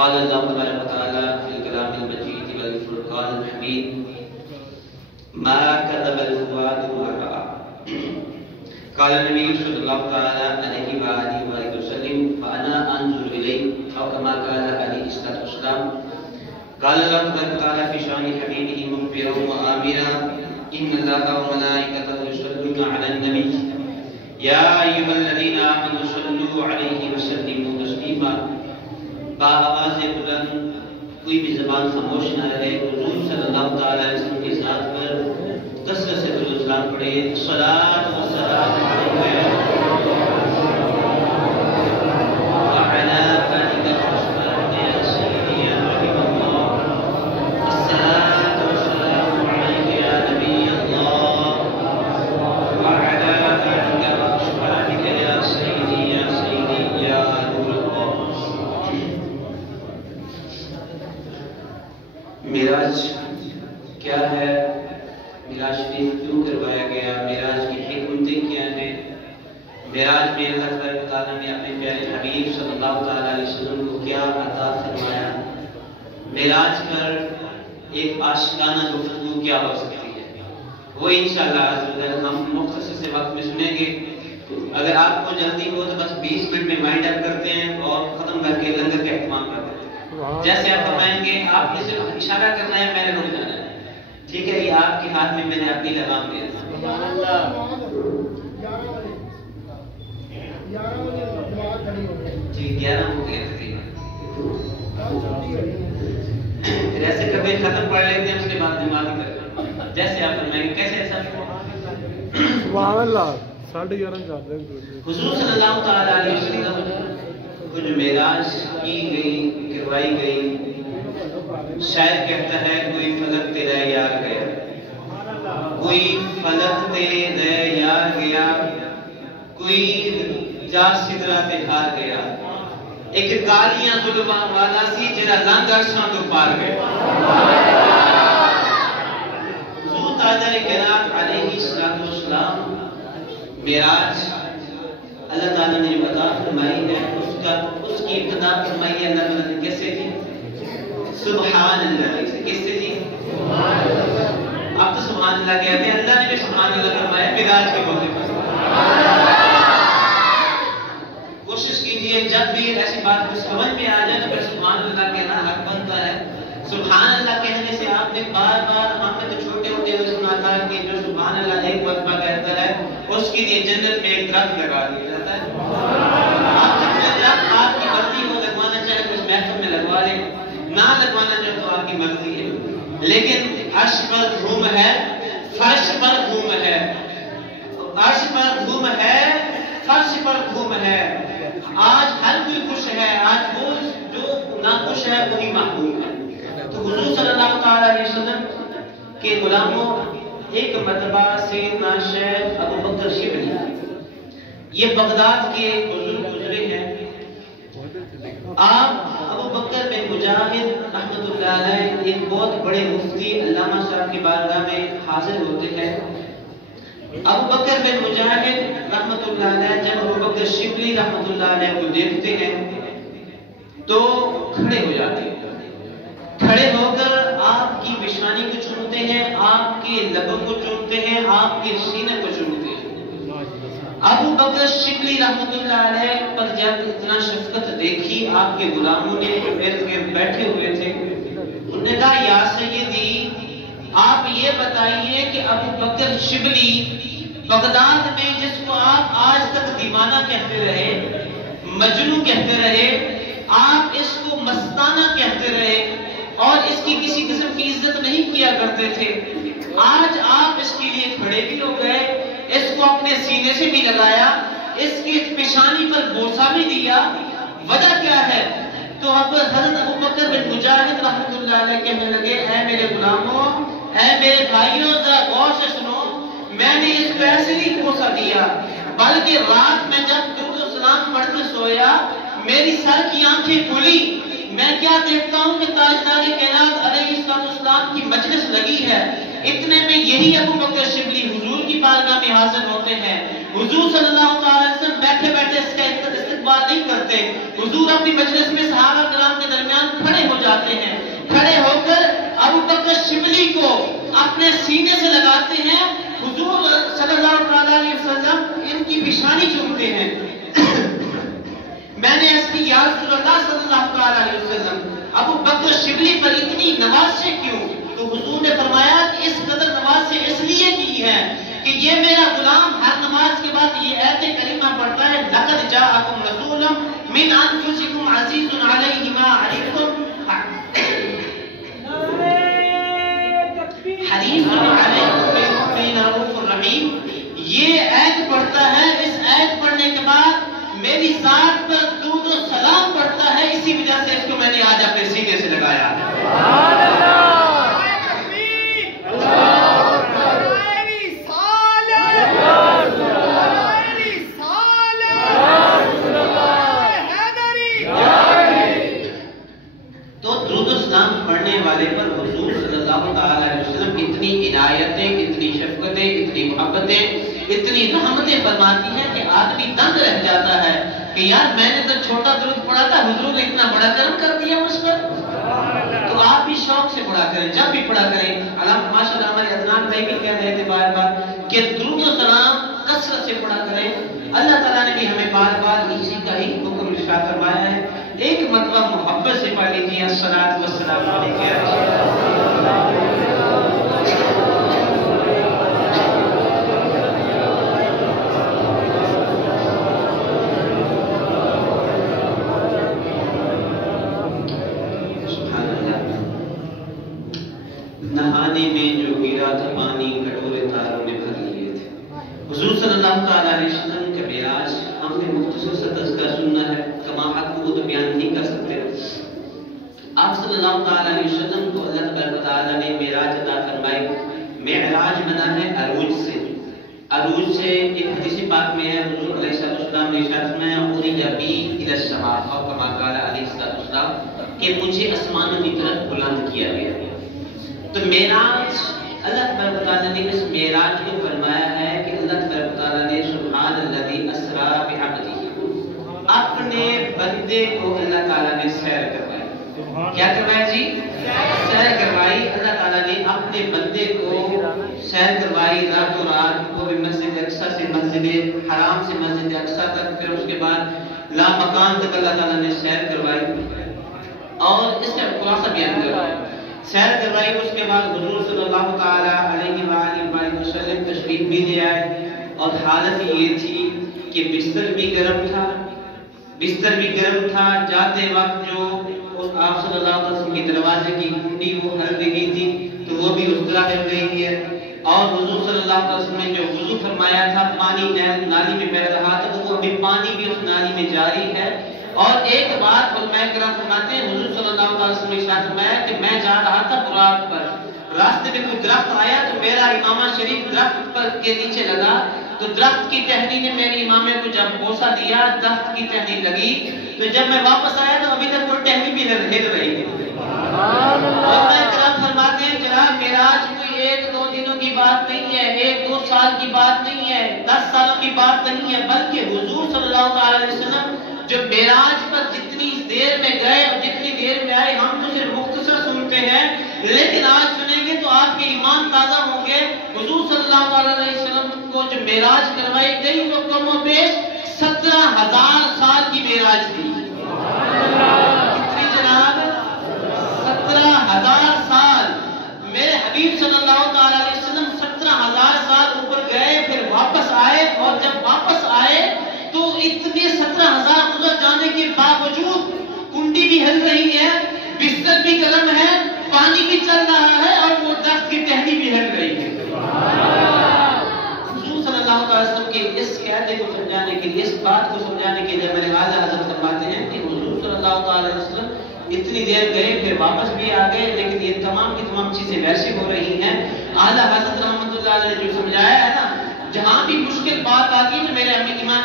قال اللہ تبارک و تعالی فی الکلام المجید والفرقان الحمید ما كذب الفؤاد ما رأى قال النبی صلی اللہ تعالی علیہ وآلہ وسلم فانا انظر الیہ او کما قال علیہ الصلوۃ والسلام قال اللہ تبارک و تعالی فی شان حبیبہ مخبرا وآمرا ان اللہ وملائکتہ یصلون علی النبی یا ایھا الذین آمنوا صلوا علیہ وسلموا تسلیما. بآواز بلند کوئی بھی زبان خاموش نہ رہے، حضور صلی اللہ تعالی علیہ وسلم کی ذات پر کثرت سے درود و سلام پڑھے. الصلاۃ والسلام علیہ وعلی آلہ وصحبہ یا سیدی یا حبیب اللہ. الصلاۃ والسلام علیک یا نبی اللہ وعلی آلہ وصحبہ یا سیدی یا نور اللہ. معراج کیا ہے؟ معراج شریف کیوں کروایا گیا؟ معراج کی حکمتیں کیا ہیں؟ معراج میں اللہ تبارک تعالیٰ نے اپنے پیارے حبیب صلی اللہ تعالیٰ علیہ وسلم کو کیا عطا فرمایا؟ معراج پر ایک عاشقانہ گفتگو کیا ہو سکتی ہے؟ وہ انشاءاللہ ہم مختصر سے وقت میں سنیں گے. اگر آپ کو جلدی ہو تو بس 20 منٹ میں مائنڈ اپ کرتے ہیں اور ختم کر کے لنگر کا اہتمام کرتے ہیں. جیسے آپ فرمائیں گے آپ نے صرف اشارہ کرنا ہے، میں نے رک جانا ہے. ٹھیک ہے، یہ آپ کے ہاتھ میں نے اپنی لگام دیا تھا. جی 11 ہو گئے تقریباً. پھر ایسے کبھی ختم پڑھ لیتے ہیں، اس کے بعد دماغ کرتے جیسے آپ فرمائیں گے. کیسے ایسا سبحان اللہ 11:30 چل رہے ہیں. حضور صلی اللہ تعالی علیہ وسلم کو جو معراج کی گئی، کروائی گئی، شاید کہتا ہے کوئی فلک تیرا یار گیا، کوئی فلک تیرا یار گیا، کوئی جا سدرا تے ہار گیا، ایک کالیاں ظلماں والا سی جڑا لنگ عرشاں تو پار گیا. حضور تاجر کائنات علیہ الصلوۃ والسلام معراج اللہ تعالیٰ نے جو عطا فرمائی ہے اس کی ابتدا فرمائی ہے اللہ تعالیٰ نے کیسے تھی؟ سبحان اللہ سے. کس سے تھی؟ آپ تو سبحان اللہ کہتے ہیں، اللہ نے بھی سبحان اللہ فرمایا معراج کے موقع پر. کوشش کیجئے جب بھی ایسی بات کو سمجھ میں آ جائے تو پھر سبحان اللہ کہنا حق بنتا ہے. سبحان اللہ کہنے سے آپ نے بار بار ہم نے تو چھوٹے ہوتے ہوئے سنا تھا کہ جو سبحان اللہ ایک مرتبہ کہتا ہے اس کے لیے جنت میں ایک درخت لگا دیا جاتا ہے. آپ جتنے درخت آپ کی مرضی ہو لگوانا چاہے تو اس محفل میں لگوا لیں، نہ لگوانا چاہے تو آپ کی مرضی ہے. لیکن عرش پر دھوم ہے، فرش پر دھوم ہے، عرش پر دھوم ہے، فرش پر دھوم ہے. آج ہر کوئی خوش ہے، آج وہ جو ناخوش ہے وہی محبوب ہے. تو حضور صلی اللہ تعالی علیہ وسلم کے غلاموں ایک مرتبہ سیدنا شیخ ابو بکر شبلی، یہ بغداد کے بزرگ گزرے ہیں. آپ ابو بکر بن مجاہد رحمۃ اللہ علیہ ایک بہت بڑے مفتی علامہ صاحب کی بارگاہ میں حاضر ہوتے ہیں. ابو بکر بن مجاہد رحمۃ اللہ علیہ جب ابو بکر شبلی رحمۃ اللہ علیہ کو دیکھتے ہیں تو کھڑے ہو جاتے ہیں. کھڑے ہو کر آپ کی پیشانی کو چومتے ہیں، آپ کے لبوں کو چومتے ہیں، آپ کے سینے کو چومتے ہیں. ابو بکر شبلی رحمۃ اللہ علیہ پر جب اتنا شفقت دیکھی آپ کے غلاموں نے جو ارد گرد بیٹھے ہوئے تھے، انہوں نے کہا یا سیدی آپ یہ بتائیے کہ ابو بکر شبلی بغداد میں جس کو آپ آج تک دیوانہ کہتے رہے، مجنون کہتے رہے، آپ اس کو مستانہ کہتے رہے اور اس کی کسی قسم کی عزت نہیں کیا کرتے تھے، آج آپ اس کے لیے کھڑے بھی ہو گئے، اس کو اپنے سینے سے بھی لگایا، اس کی پیشانی پر بوسہ بھی دیا، وجہ کیا ہے؟ تو اب حضرت ابو بکر بن مجاہد رحمۃ اللہ علیہ کہنے لگے اے میرے غلاموں، اے میرے بھائیوں، ذرا غور سے سنو، میں نے اس کو ایسے نہیں بوسہ دیا بلکہ رات میں جب درود و سلام پڑھ کے سویا میری سر کی آنکھیں کھلی، میں کیا دیکھتا ہوں کہ تاجدار کائنات علیہ السلام کی مجلس لگی ہے. اتنے میں یہی ابو بکر شبلی حضور کی بارگاہ میں حاضر ہوتے ہیں. حضور صلی اللہ علیہ وسلم بیٹھے بیٹھے اس کا استقبال نہیں کرتے. حضور اپنی مجلس میں صحابہ کرام کے درمیان کہ یا رسول اللہ صلی اللہ علیہ وسلم ابو بکر شبلی پر اتنی نوازشیں کیوں؟ تو حضور نے فرمایا کہ اس قدر نوازشیں اس لیے کی ہے کہ یہ میرا غلام ہر نماز کے بعد یہ آیت کریمہ پڑھتا ہے لقد جاءکم رسول من انفسکم عزیز علیہ ما عنتم حریص علیکم بالمؤمنین رؤوف رحیم. یہ آیت پڑھتا ہے، اس آیت پڑھنے کے بعد میری ذات پر درود و سلام پڑھتا ہے، اسی وجہ سے اس کو میں نے آج اپنے سینے سے لگایا. تو درود و سلام پڑھنے والے پر حضور صلی اللہ تعالی علیہ وسلم اتنی عنایتیں، اتنی شفقتیں، اتنی محبتیں، اتنی رحمتیں فرماتی ہیں کہ آدمی دنگ رہ جاتا ہے کہ یار میں نے تو چھوٹا درود پڑھا تھا، حضور نے اتنا بڑا کرم کر دیا مجھ پر. تو آپ بھی شوق سے پڑھا کریں، جب بھی پڑھا کریں. علامہ ماشاءاللہ ہمارے عدنان بھائی بھی کہہ رہے تھے بار بار کہ درود و سلام کثرت سے پڑھا کریں. اللہ تعالیٰ نے بھی ہمیں بار بار اسی کا ہی حکم ارشاد فرمایا ہے. ایک مرتبہ محبت سے پڑھ لیجیے الصلاۃ والسلام علیہ. نہانے میں جو گرا تھا پانی کٹورے تاروں نے بھر لیے تھے. حضور صلی اللہ تعالیٰ علیہ وسلم کا معراج ہم نے مختصر سا تذکرہ سننا ہے، کماحت کو تو بیان نہیں کر سکتے. آپ صلی اللہ تعالیٰ علیہ وسلم کو اللہ تبارک و تعالیٰ نے معراج عطا فرمائی. معراج بنا ہے عروج سے. عروج سے ایک حدیث پاک میں ہے حضور علیہ السلام نے ارشاد فرمایا عرج بی الی السماء او کما قال علیہ السلام کہ مجھے آسمانوں کی طرف بلند کیا گیا. تو معراج اللہ تبارک و تعالیٰ نے اس معراج کو فرمایا ہے کہ اللہ تبارک و تعالیٰ نے سبحان الذی اسری بعبدہ اپنے بندے کو اللہ تعالیٰ نے سیر کروائی. کیا کروایا جی؟ سیر کروائی. اللہ تعالیٰ نے اپنے بندے کو سیر کروائی رات و رات. وہ مسجد اقصیٰ سے مسجد حرام سے مسجد اقصیٰ تک، پھر اس کے بعد لا مکان تک اللہ تعالیٰ نے سیر کروائی. اور اس کا خلاصہ بیان کروایا. سیر کروائی. اس کے بعد حضور صلی اللہ تعالیٰ علیہ وآلہ وسلم تشریف بھی لے آئے. اور حالت یہ تھی کہ بستر بھی گرم تھا، بستر بھی گرم تھا. جاتے وقت جو آپ صلی اللہ علیہ وسلم کی دروازے کی کنڈی وہ ہل گئی تھی تو وہ بھی اس طرح ہل رہی ہے. اور حضور صلی اللہ علیہ وسلم نے جو وضو فرمایا تھا پانی نالی میں بہ رہا تھا تو وہ ابھی پانی بھی اس نالی میں جاری ہے. اور ایک بات علماء کرام فرماتے ہیں حضور صلی اللہ علیہ وسلم نے ارشاد فرمایا کہ میں جا رہا تھا براق پر، راستے میں کوئی درخت آیا تو میرا امامہ شریف درخت پر کے نیچے لگا تو درخت کی ٹہنی نے میری امامے کو جب بوسہ دیا، درخت کی ٹہنی لگی. تو جب میں واپس آیا تو ابھی تک وہ ٹہنی بھی ہل رہی تھی. علماء کرام فرماتے ہیں جناب معراج کوئی ایک دو دنوں کی بات نہیں ہے، ایک دو سال کی بات نہیں ہے، 10 سالوں کی بات نہیں ہے، بلکہ حضور صلی اللہ علیہ وسلم جو معراج پر جتنی دیر میں گئے اور جتنی دیر میں آئے ہم تو صرف مختصر سنتے ہیں، لیکن آج سنیں گے تو آپ کے ایمان تازہ ہوں گے. حضور صلی اللہ علیہ وسلم کو جو معراج کروائی گئی وہ کم و بیش 17,000 سال کی معراج تھی. کتنی جناب؟ 17,000 سال. میرے حبیب صلی اللہ علیہ وسلم 17,000 سال اوپر گئے، پھر واپس آئے. اور جب واپس آئے تو اتنے 17,000 گزر جانے کے باوجود کنڈی بھی ہل رہی ہے، بستر بھی گرم ہے، پانی بھی چل رہا ہے اور وہ درخت کی ٹہنی بھی ہل رہی ہے. حضور صلی اللہ علیہ وسلم کی اس قاعدے کو سمجھانے کے لیے، اس بات کو سمجھانے کے لیے میرے اعلیٰ حضرت فرماتے ہیں کہ حضور صلی اللہ علیہ وسلم اتنی دیر گئے پھر واپس بھی آ گئے، لیکن یہ تمام کی تمام چیزیں ویسی ہو رہی ہیں. اعلیٰ حضرت رحمۃ اللہ علیہ نے جو سمجھایا ہے نا، جہاں بھی مشکل بات آتی ہے تو میرے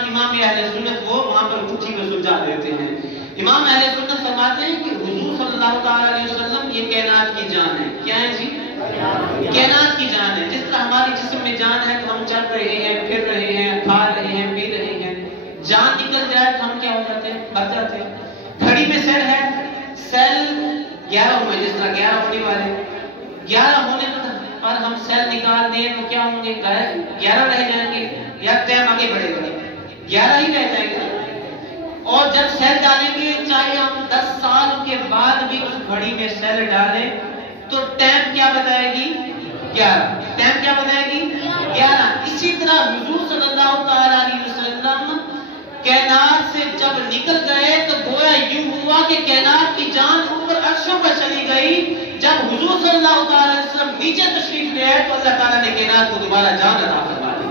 امام اہل سنت وہ وہاں پر اٹھی کو سلجھا دیتے ہیں. امام اہل سنت فرماتے ہیں کہ حضور صلی اللہ تعالی علیہ وسلم یہ کائنات کی جان ہے. کیا ہے جی؟ کائنات کی جان ہے. جس طرح ہماری جسم میں جان ہے تو ہم چل رہے ہیں، پھر رہے ہیں، کھا رہے ہیں، پی رہے ہیں. جان نکل جائے تو ہم کیا ہو جاتے ہیں؟ مر جاتے ہیں. گھڑی میں سیل ہے، سیل 11 ہوئے، جس طرح 11 ہونے والے 11 ہونے پر ہم سیل نکال دیں تو کیا ہوں گے؟ 11 رہ جائیں گے یا ٹائم آگے بڑھے گا؟ 11 ہی رہ جائیں گے. اور اور جب سیل ڈالیں گے چاہے ہم 10 سال کے بعد بھی اس گھڑی میں سیل ڈالیں تو ٹائم کیا بتائے گی؟ 11. ٹائم کیا بتائے گی؟ 11. اسی طرح حضور صلی اللہ تعالی علیہ وسلم کائنات سے جب نکل گئے تو گویا یوں ہوا کہ کائنات کی جان اوپر عرشوں پر چلی گئی. جب حضور صلی اللہ تعالی علیہ وسلم نیچے تشریف لے آئے تو اللہ تعالیٰ نے کائنات کو دوبارہ جان عطا فرما دی.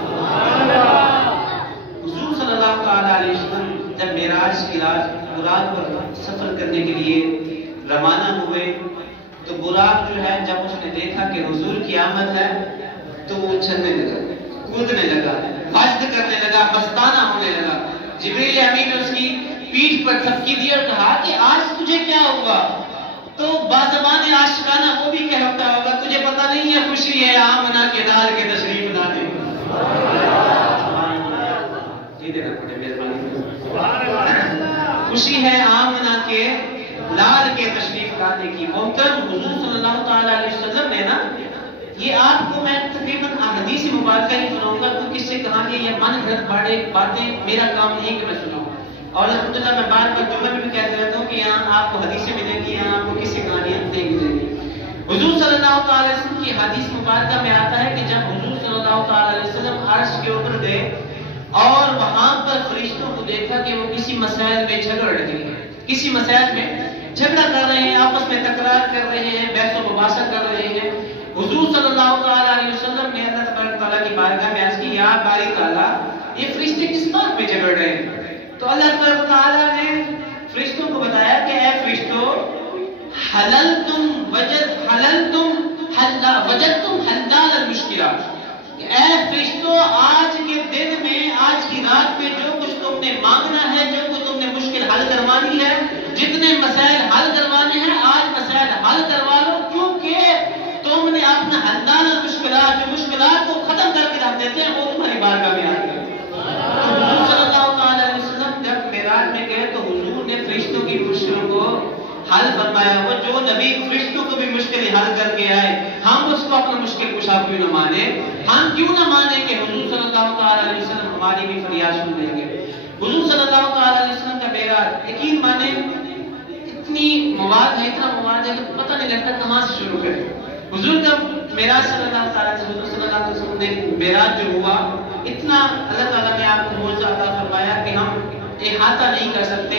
حضور صلی اللہ تعالی علیہ وسلم جب معراج کی رات براق پر سفر کرنے کے لیے روانہ ہوئے تو براق جو ہے جب اس نے دیکھا کہ حضور کی آمد ہے تو وہ اچھلنے لگا، کودنے لگا، وجد کرنے لگا، مستانہ ہونے لگا. جبریل امین نے اس کی پیٹھ پر تھپکی دی اور کہا کہ آج تجھے کیا ہوا؟ تو بازبان عاشقانہ وہ بھی کہتا ہوگا تجھے پتہ نہیں ہے خوشی ہے آمنہ کے لال کے تشریف لانے. خوشی ہے آمنہ کے لال کے تشریف لانے کی. محترم حضور صلی اللہ تعالی علیہ وسلم نے نا یہ آپ کو میں تقریباً حدیث مبارکہ ہی سناؤں گا تو کس سے کہانی یا من گھڑت باتیں میرا کام نہیں کہ میں سناؤں. اور الحمدللہ میں بار بار جمعہ میں بھی کہتا رہتا ہوں کہ یہاں آپ کو حدیثیں ملیں گی، یہاں آپ کو کس سے کہانیاں نہیں ملیں گی. حضور صلی اللہ تعالی علیہ وسلم کی حدیث مبارکہ میں آتا ہے کہ جب حضور صلی اللہ تعالی علیہ وسلم عرش کے اوپر گئے اور وہاں پر فرشتوں کو دیکھا کہ وہ کسی مسائل میں جھگڑ رہے ہیں، کسی مسائل میں جھگڑا کر رہے ہیں، آپس میں تکرار کر رہے ہیں، بحث و مباحثہ کر رہے ہیں. حضور صلی اللہ تعالی علیہ وسلم نے اللہ تبارک تعالیٰ کی بارگاہ میں عرض کی یا باری تعالیٰ یہ فرشتے کس بات پہ جھگڑ رہے ہیں؟ تو اللہ تبارک تعالیٰ نے فرشتوں کو بتایا کہ اے فرشتوں حللتم وجدتم حلال المشکلات. اے فرشتوں آج کے دن میں آج کی رات میں جو کچھ تم نے مانگنا ہے، جو کچھ تم نے مشکل حل کروانی ہے، جتنے مسائل حل کروانے ہیں آج مسائل حل کروا لو، کیونکہ تم نے اپنا حلال المشکلات جو مشکلات کو ختم کر کے رکھ دیتے ہیں وہ تمہاری بارگاہ میں آ گئے. حضور صلی اللہ تعالی علیہ وسلم جب معراج میں گئے تو حضور نے فرشتوں کی مشکلوں کو حل فرمایا. وہ جو نبی فرشتوں کو بھی مشکل حل کر کے آئے ہم اس کو اپنا مشکل کشا کیوں نہ مانے؟ ہم کیوں نہ مانے کہ حضور صلی اللہ تعالی علیہ وسلم ہماری بھی فریاد سن لیں گے. حضور صلی اللہ تعالی علیہ وسلم کا معراج یقین مانے اتنی مواد ہے، اتنا مواد ہے کہ پتہ نہیں لگتا کہاں سے شروع کریں. حضور کا معراج صلی اللہ تعالی علیہ وسلم نے معراج جو ہوا اتنا اللہ تعالیٰ نے آپ کو معجزہ عطا فرمایا کہ ہم احاطہ نہیں کر سکتے.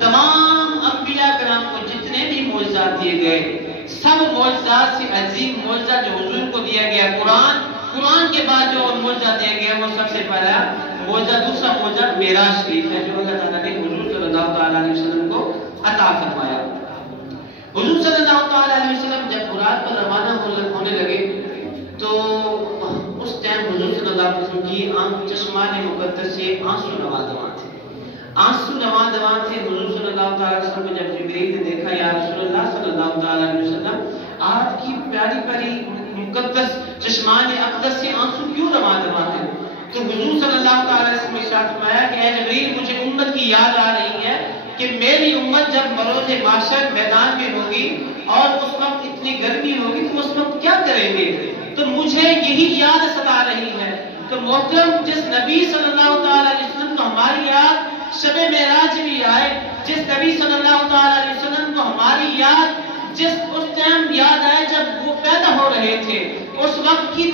تمام انبیاء کرام کو جتنے بھی معجزات دیے گئے سب معجزات سے عظیم معجزہ جو حضور کو دیا گیا قرآن کے بعد جو معجزہ دیا گیا وہ سب سے پہلا معجزہ، دوسرا معجزہ معراج شریف ہے جو اللہ تعالیٰ نے حضور صلی اللہ تعالی علیہ وسلم کو عطا فرمایا. حضور صلی اللہ تعالی علیہ وسلم جب براق پر روانہ ہونے لگے تو اس ٹائم حضور صلی اللہ علیہ وسلم کی چشمان مقدس سے آنسو رواں تھے. حضور صلی اللہ تعالی علیہ وسلم کو جب جبریل نے دیکھا یا رسول اللہ صلی اللہ تعالی علیہ وسلم آپ کی پیاری پیاری مقدس چشمان اقدس سے آنسو کیوں رواں تھے؟ تو حضور صلی اللہ تعالی علیہ وسلم نے ارشاد فرمایا کہ اے جبریل مجھے امت کی یاد آ رہی ہے کہ میری امت جب مروز محشر میدان میں ہوگی اور اس وقت اتنی گرمی ہوگی تو اس وقت کیا کریں گے؟ تو مجھے یہی یاد ستا رہی ہے. تو محترم جس نبی صلی اللہ تعالی علیہ وسلم کو ہماری یاد شب معراج بھی آئے، جس نبی صلی اللہ تعالی علیہ وسلم کو ہماری یاد جس اس ٹائم یاد آئے جب وہ پیدا ہو رہے تھے اس وقت کی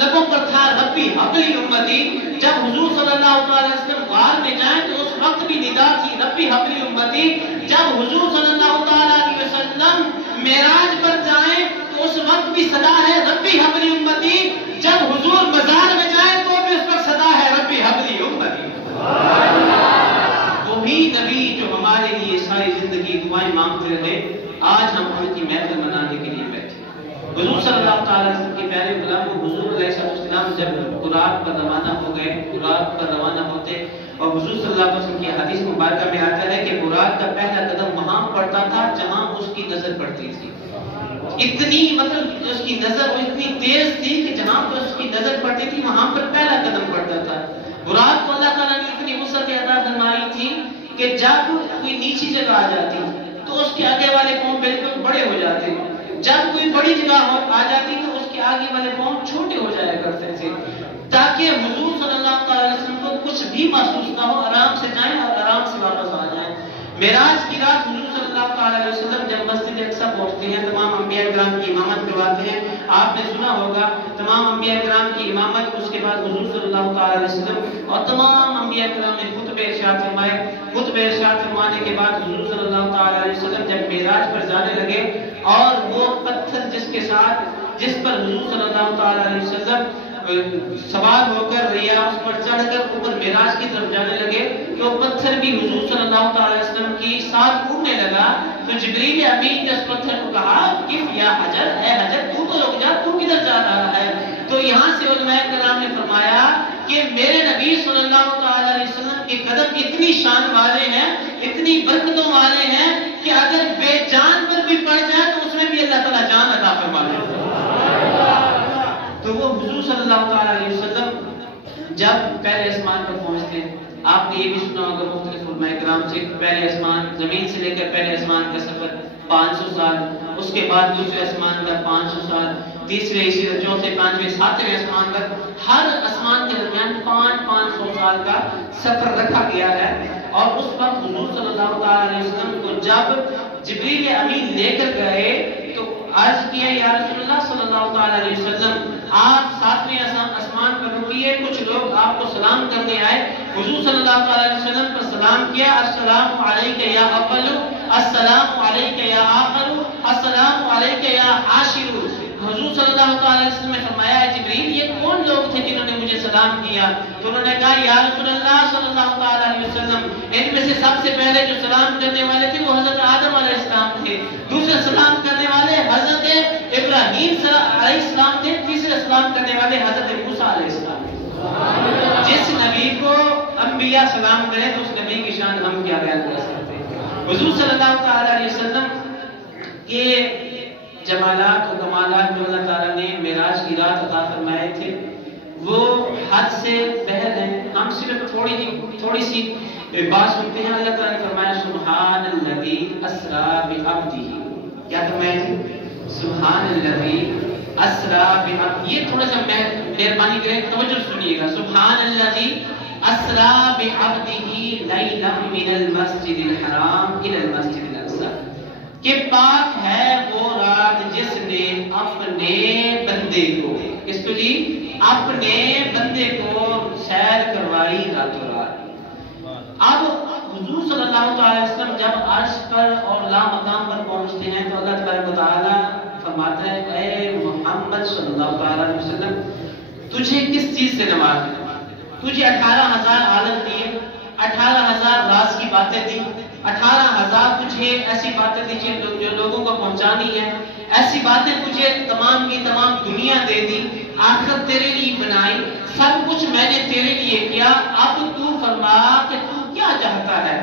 لبوں پر تھا ربی حبلی امتی. جب حضور صلی اللہ تعالی علیہ وسلم غار میں جائیں تو اس وقت بھی ندا تھی ربی حبلی امتی. جب حضور صلی اللہ تعالی علیہ وسلم معراج پر جائیں تو اس وقت بھی صدا ہے ربی حبلی امتی. جب حضور مزار میں جائیں تو بھی اس وقت صدا ہے ربی حبلی امتی. وہی نبی جو ہمارے لیے ساری زندگی دعائیں مانگتے رہے آج ہم ان کی محفل منانے کے لیے بیٹھے. حضور صلی اللہ تعالی وسلم کے پیارے غلام حضور علیہ السلام جب براق پر روانہ ہو گئے، براق پر روانہ ہوتے اور حضور صلی اللہ علیہ وسلم کی حدیث مبارکہ میں آتا ہے کہ براق کا پہلا قدم وہاں پڑتا تھا جہاں اس کی نظر پڑتی تھی. اتنی مطلب اس کی نظر اتنی تیز تھی کہ جہاں پر اس کی نظر پڑتی تھی وہاں پر پہلا قدم پڑتا تھا. براق کو اللہ تعالیٰ نے اتنی وسعت عطا فرمائی تھی کہ جب کوئی نیچی جگہ آ جاتی تو اس کے آگے والے پاؤں بالکل بڑے ہو جاتے، جب کوئی بڑی جگہ آ جاتی تو اس کے آگے والے پاؤں چھوٹے ہو جایا کرتے تھے تاکہ حضور صلی اللہ علیہ وسلم کو کچھ بھی محسوس نہ ہو، آرام سے جائیں اور آرام سے واپس آ جائیں۔ معراج کی رات حضور صلی اللہ تعالی علیہ وسلم جب مسجد اقصیٰ پہنچتے ہیں، تمام انبیاء کرام کی امامت کرواتے ہیں۔ آپ نے سنا ہوگا تمام انبیاء کرام کی امامت، اس کے بعد حضور صلی اللہ تعالی علیہ وسلم اور تمام انبیاء کرام نے خطبہ ارشاد فرمائے۔ خطبہ ارشاد فرمانے کے بعد حضور صلی اللہ تعالی علیہ وسلم جب معراج پر جانے لگے اور وہ پتھر جس پر حضور صلی اللہ تعالی علیہ وسلم سوار ہو کر ریا اس پر چڑھ کر اوپر معراج کی طرف جانے لگے، تو پتھر بھی حضور صلی اللہ تعالی علیہ وسلم کی ساتھ اڑنے لگا۔ تو جبریل امین نے اس پتھر کو کہا کہ یا حجر، اے حجر تو رک جا، تو کدھر جا رہا ہے؟ تو یہاں سے علماء کرام نے فرمایا کہ میرے نبی صلی اللہ تعالی علیہ وسلم کے قدم اتنی شان والے ہیں، اتنی برکتوں والے ہیں کہ اگر بے جان پر بھی پڑ جائے تو اس میں بھی اللہ تعالیٰ جان عطا فرما دیتا ہے۔ تو وہ حضور صلی اللہ تعالی علیہ وسلم جب پہلے آسمان پر پہنچتے ہیں، آپ نے یہ بھی سنا ہوگا مختلف علماء کرام سے، پہلے آسمان زمین سے لے کر پہلے آسمان کا سفر 500 سال، اس کے بعد دوسرے آسمان کا 500 سال، تیسرے اسی طرح چوتھے، پانچویں، ساتویں آسمان تک ہر آسمان کے درمیان 500 سال کا سفر رکھا گیا ہے۔ اور اس وقت حضور صلی اللہ تعالی علیہ وسلم کو جب جبریل امین لے کر گئے تو عرض کیا یا رسول اللہ صلی اللہ تعالی علیہ وسلم آپ ساتویں آسمان پر رکیے، کچھ لوگ آپ کو سلام کرنے آئے۔ حضور صلی اللہ تعالی علیہ وسلم پر سلام کیا، السلام علیک یا اول، السلام علیک یا آخر، السلام علیک یا عاشر۔ حضور صلی اللہ تعالی علیہ وسلم نے فرمایا ہے جبریل یہ کون لوگ تھے جنہوں نے مجھے سلام کیا؟ تو انہوں نے کہا یا رسول اللہ صلی اللہ تعالی علیہ وسلم ان میں سے سب سے پہلے جو سلام کرنے والے تھے وہ حضرت آدم علیہ السلام تھے، دوسرے سلام کرنے والے حضرت ابراہیم علیہ السلام تھے، تیسرے سلام کرنے والے حضرت موسیٰ علیہ السلام تھے۔ جس نبی کو انبیاء سلام کریں تو اس نبی کی شان ہم کیا بیان کر سکتے ہیں؟ حضور صلی اللہ تعالی علیہ وسلم کے جمالات و کمالات جو اللہ تعالیٰ نے معراج کی رات عطا فرمائے تھے وہ حد سے بہر ہیں۔ ہم صرف تھوڑی سی بات سنتے ہیں۔ اللہ تعالیٰ نے فرمایا سبحان الذی اسری بعبدہ، کیا فرمایا تھی؟ سبحان الذی اسری بعبدہ۔ یہ تھوڑا سا مہربانی کریں توجہ سنیے گا۔ سبحان الذی اسری بعبدہ لیلا من المسجد الحرام الی المسجد الاقصی، کہ پاک ہے وہ رات جس نے اپنے بندے کو، اس کو جی اپنے بندے کو سیر کروائی راتوں رات۔ اب حضور صلی اللہ تعالی وسلم جب عرش پر اور لا مقام پر پہنچتے ہیں تو اللہ تبارک و تعالی فرماتا ہے اے محمد صلی اللہ تعالی وسلم تجھے کس چیز سے نوازا؟ تجھے 18,000 عالم دیے، 18,000 راز کی باتیں دی، 18,000 تجھے ایسی باتیں دی جو لوگوں کو پہنچانی ہے، ایسی باتیں تجھے تمام کی تمام دنیا دے دی، آخرت تیرے لیے بنائی، سب کچھ میں نے تیرے لیے کیا، اب تو فرما کہ تو کیا چاہتا ہے؟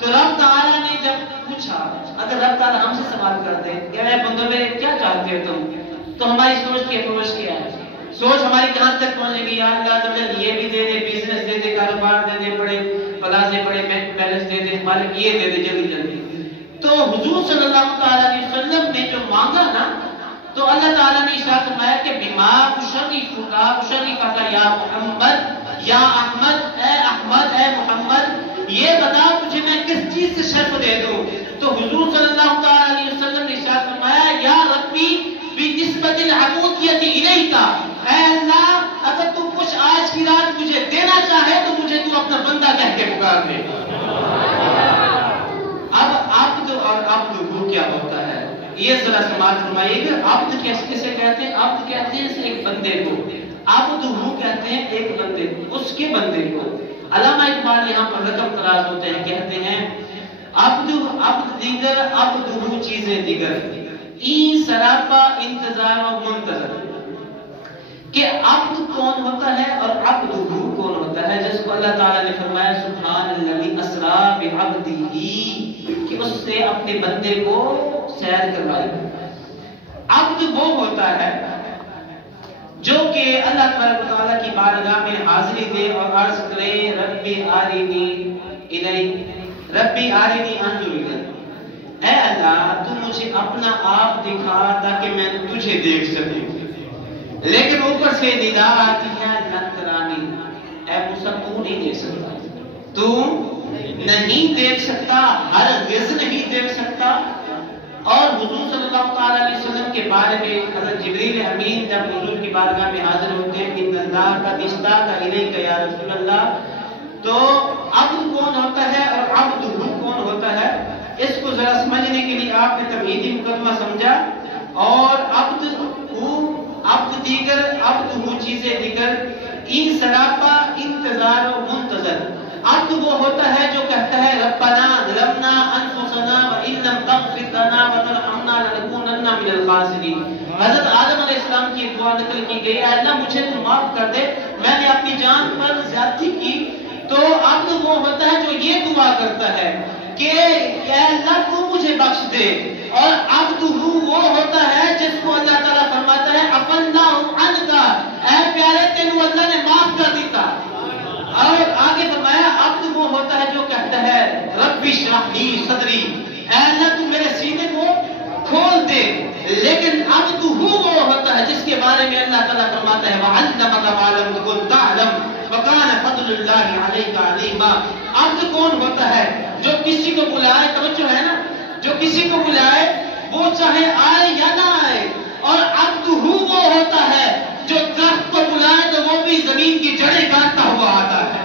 تو رب تعالیٰ نے جب پوچھا، اگر رب تعالیٰ ہم سے سوال کرتے کہ اے بندو میرے کیا چاہتے ہو تم، تو ہماری سوچ کی اپروچ کیا ہے؟ سوچ ہماری کہاں تک پہنچے گی؟ یا اللہ تعالیٰ یہ بھی دے دے، بزنس دے دے، کاروبار دے دے، بڑے پلازے، بڑے بینک بیلنس دے دے، مالک یہ دے دے جلدی جلدی۔ تو حضور صلی اللہ تعالی علیہ وسلم نے جو مانگا نا تو اللہ تعالیٰ نے ارشاد فرمایا کہ بما اشرفک یا محمد یا احمد، اے احمد اے محمد یہ بتا تجھے میں کس چیز سے شرف دے دوں؟ تو حضور صلی اللہ تعالی علیہ وسلم نے ارشاد فرمایا یا ربی بنسبت العبودیت الیک، اے اللہ اگر تو کچھ آج کی رات مجھے دینا چاہے تو مجھے تو اپنا بندہ کہہ کے پکار دے۔ اب عبد اور عبد وہ کیا ہوتا ہے یہ ذرا سماعت فرمائیے گا۔ عبد کیسے کہتے ہیں؟ عبد کہتے ہیں ایک بندے کو، عبد وہ کہتے ہیں ایک بندے کو، اس کے بندے کو۔ علامہ اقبال یہاں پر رقم تراز ہوتے ہیں، کہتے ہیں عبد دیگر عبد وہ چیزیں دیگر، این سراپا انتظار و منتظر، کہ عبد کون ہوتا ہے اور عبد وہ کون ہوتا ہے جس کو اللہ تعالیٰ نے فرمایا سبحان الذی اسری بعبدہ، کہ اس سے اپنے بندے کو سیر کروائی۔ عبد وہ ہوتا ہے جو کہ اللہ تبارک و تعالیٰ کی بارگاہ میں حاضری دے اور عرض کرے ربی آرینی الیک، ربی آرینی انظر الیک، اے اللہ تو مجھے اپنا آپ دکھا تاکہ میں تجھے دیکھ سکوں۔ لیکن اوپر سے ندا آتی ہے لن ترانی، اے موسیٰ تو نہیں دیکھ سکتا، تو نہیں دیکھ سکتا، ہرگز نہیں دیکھ سکتا۔ اور حضور صلی اللہ علیہ وسلم کے بارے میں حضرت جبریل امین جب حضور کی بارگاہ میں حاضر ہوتے ہیں، ان اللہ قد اشتاق الیک یا رسول اللہ، تو عبد کون ہوتا ہے اور عبد کون ہوتا ہے، اس کو ذرا سمجھنے کے لیے آپ نے تمہیدی مقدمہ سمجھا۔ اور عبد دیگر، عبد ہو چیزیں دیگر، این سراپا انتظار و منتظر۔ عبد وہ ہوتا ہے جو کہتا ہے ربنا ظلمنا انفسنا وان لم تغفر لنا وترحمنا لنکونن من الخاسرین۔ حضرت آدم علیہ السلام کی دعا نقل کی گئی، اے اللہ مجھے تو معاف کر دے، میں نے اپنی جان پر زیادتی کی۔ تو عبد وہ ہوتا ہے جو یہ دعا کرتا ہے کہ اے اللہ تو مجھے بخش دے۔ اور عبد وہ ہوتا ہے جس کو اللہ تعالیٰ فرماتا ہے عفنا عنکا، اے پیارے تینوں اللہ نے معاف کر دیتا۔ اور آگے فرمایا عبد وہ ہوتا ہے جو کہتا ہے رب اشرح لی صدری، اے اللہ تو میرے سینے کو کھول دے۔ لیکن عبد وہ ہوتا ہے جس کے بارے میں اللہ تعالیٰ فرماتا ہے وعلمک ما لم تکن تعلم وکان فضل اللہ علیک علیما۔ عبد کون ہوتا ہے جو کسی کو بلائے، توجہ ہے نا، جو کسی کو بلائے وہ چاہے آئے یا نہ آئے۔ اور عبد وہ ہوتا ہے جو درخت کو بلائے تو وہ بھی زمین کی جڑیں کاٹتا ہوا آتا ہے۔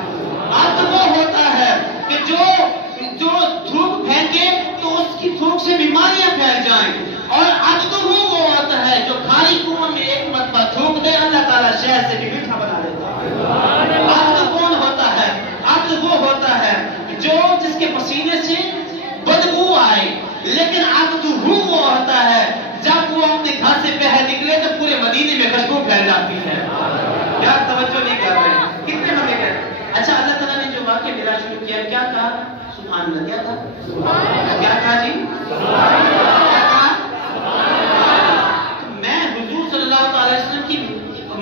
عبد وہ ہوتا ہے کہ جو تھوک پھینکے تو اس کی تھوک سے بیماریاں پھیل جائیں۔ اور عبد وہ ہوتا ہے جو خالی کنواں میں ایک مرتبہ تھوک دے، اللہ تعالیٰ شہد سے بھی میٹھا بنا دیتا ہے۔ عبد کون ہوتا ہے؟ عبد وہ ہوتا ہے جو جس کے پسینے سے بدبو آئے، لیکن عبد وہ ہوتا ہے جب وہ اپنے گھر سے باہر نکلے تو پورے مدینے میں خوشبو پھیل جاتی ہے۔ کیا توجہ نہیں کر رہے؟ کتنے مزے کر؟ اچھا، اللہ تعالیٰ نے جو واقعہ میرا شروع کیا کیا کہا؟ سبحان اللہ۔ کیا کہا؟ کیا کہا جی؟ کیا کہا؟ میں حضور صلی اللہ علیہ وسلم کی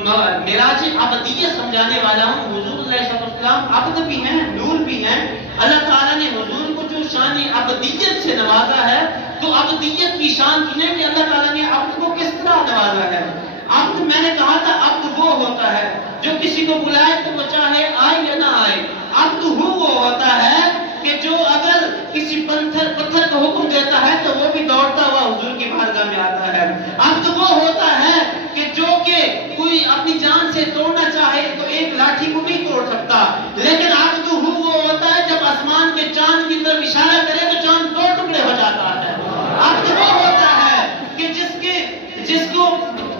معراج عبدیت سمجھانے والا ہوں۔ حضور علیہ السلام عبد بھی ہیں، نور بھی ہیں۔ اللہ تعالیٰ نے حضور کو جو شان عبدیت سے نوازا ہے، تو عبدیت کی شان سنیں کہ اللہ تعالیٰ نے عبد کو کس طرح نوازا ہے۔ عبد میں نے کہا تھا عبد وہ ہوتا ہے جو کسی کو بلائے تو وہ چاہے آئے یا نہ آئے۔ عبد وہ ہوتا ہے کہ جو اگر کسی پتھر کو حکم دیتا ہے تو وہ بھی دوڑتا ہوا حضور کی بارگاہ میں آتا ہے۔ عبد وہ ہوتا ہے کہ جو کہ کوئی اپنی جان سے توڑنا چاہے تو ایک لاٹھی کو نہیں توڑ سکتا، لیکن عبد وہ ہوتا ہے جب آسمان کے چاند کی طرف اشارہ کرے تو چاند دو ٹکڑے ہو جاتا ہے۔ عبد وہ ہوتا ہے کہ جس کو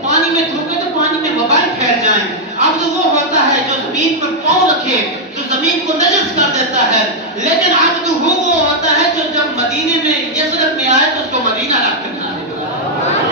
پانی میں تھوکے تو پانی میں وبائیں پھیل جائیں۔ عبد وہ ہوتا ہے جو زمین پر پاؤں رکھے تو زمین کو نجس کر دیتا ہے، لیکن عبد وہ ہوتا ہے جو جب مدینے میں یثرب میں آئے تو اس کو مدینہ رکھ کے بنا دیتا۔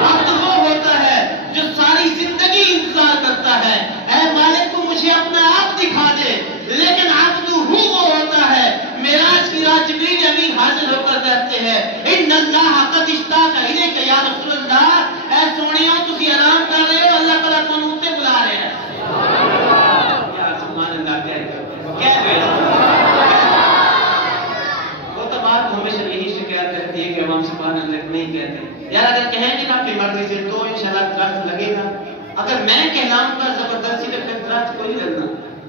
عبد وہ ہوتا ہے جو ساری زندگی انتظار کرتا ہے اے مالک تو مجھے اپنا آپ دکھا دے، لیکن عبد وہ ہوتا ہے معراج کی رات جبریل امین حاضر ہو کر کہتے ہیں ان اللہ قد اشتاق الیک یا رسول اللہ، اے سونیا تسی آرام کر رہے ہو، اللہ تعالیٰ تمہیں اوپر بلا رہے ہیں۔ کیا سبحان اللہ کہہ رہے وہ تو بات ہمیشہ یہی شکایت کرتی ہے کہ ہم سبحان اللہ نہیں کہتے۔ یار اگر کہیں گے نا اپنی مرضی سے تو انشاءاللہ درخت لگے گا، اگر میں کہلاؤں گا زبردستی تو پھر درخت کو نہیں لگنا۔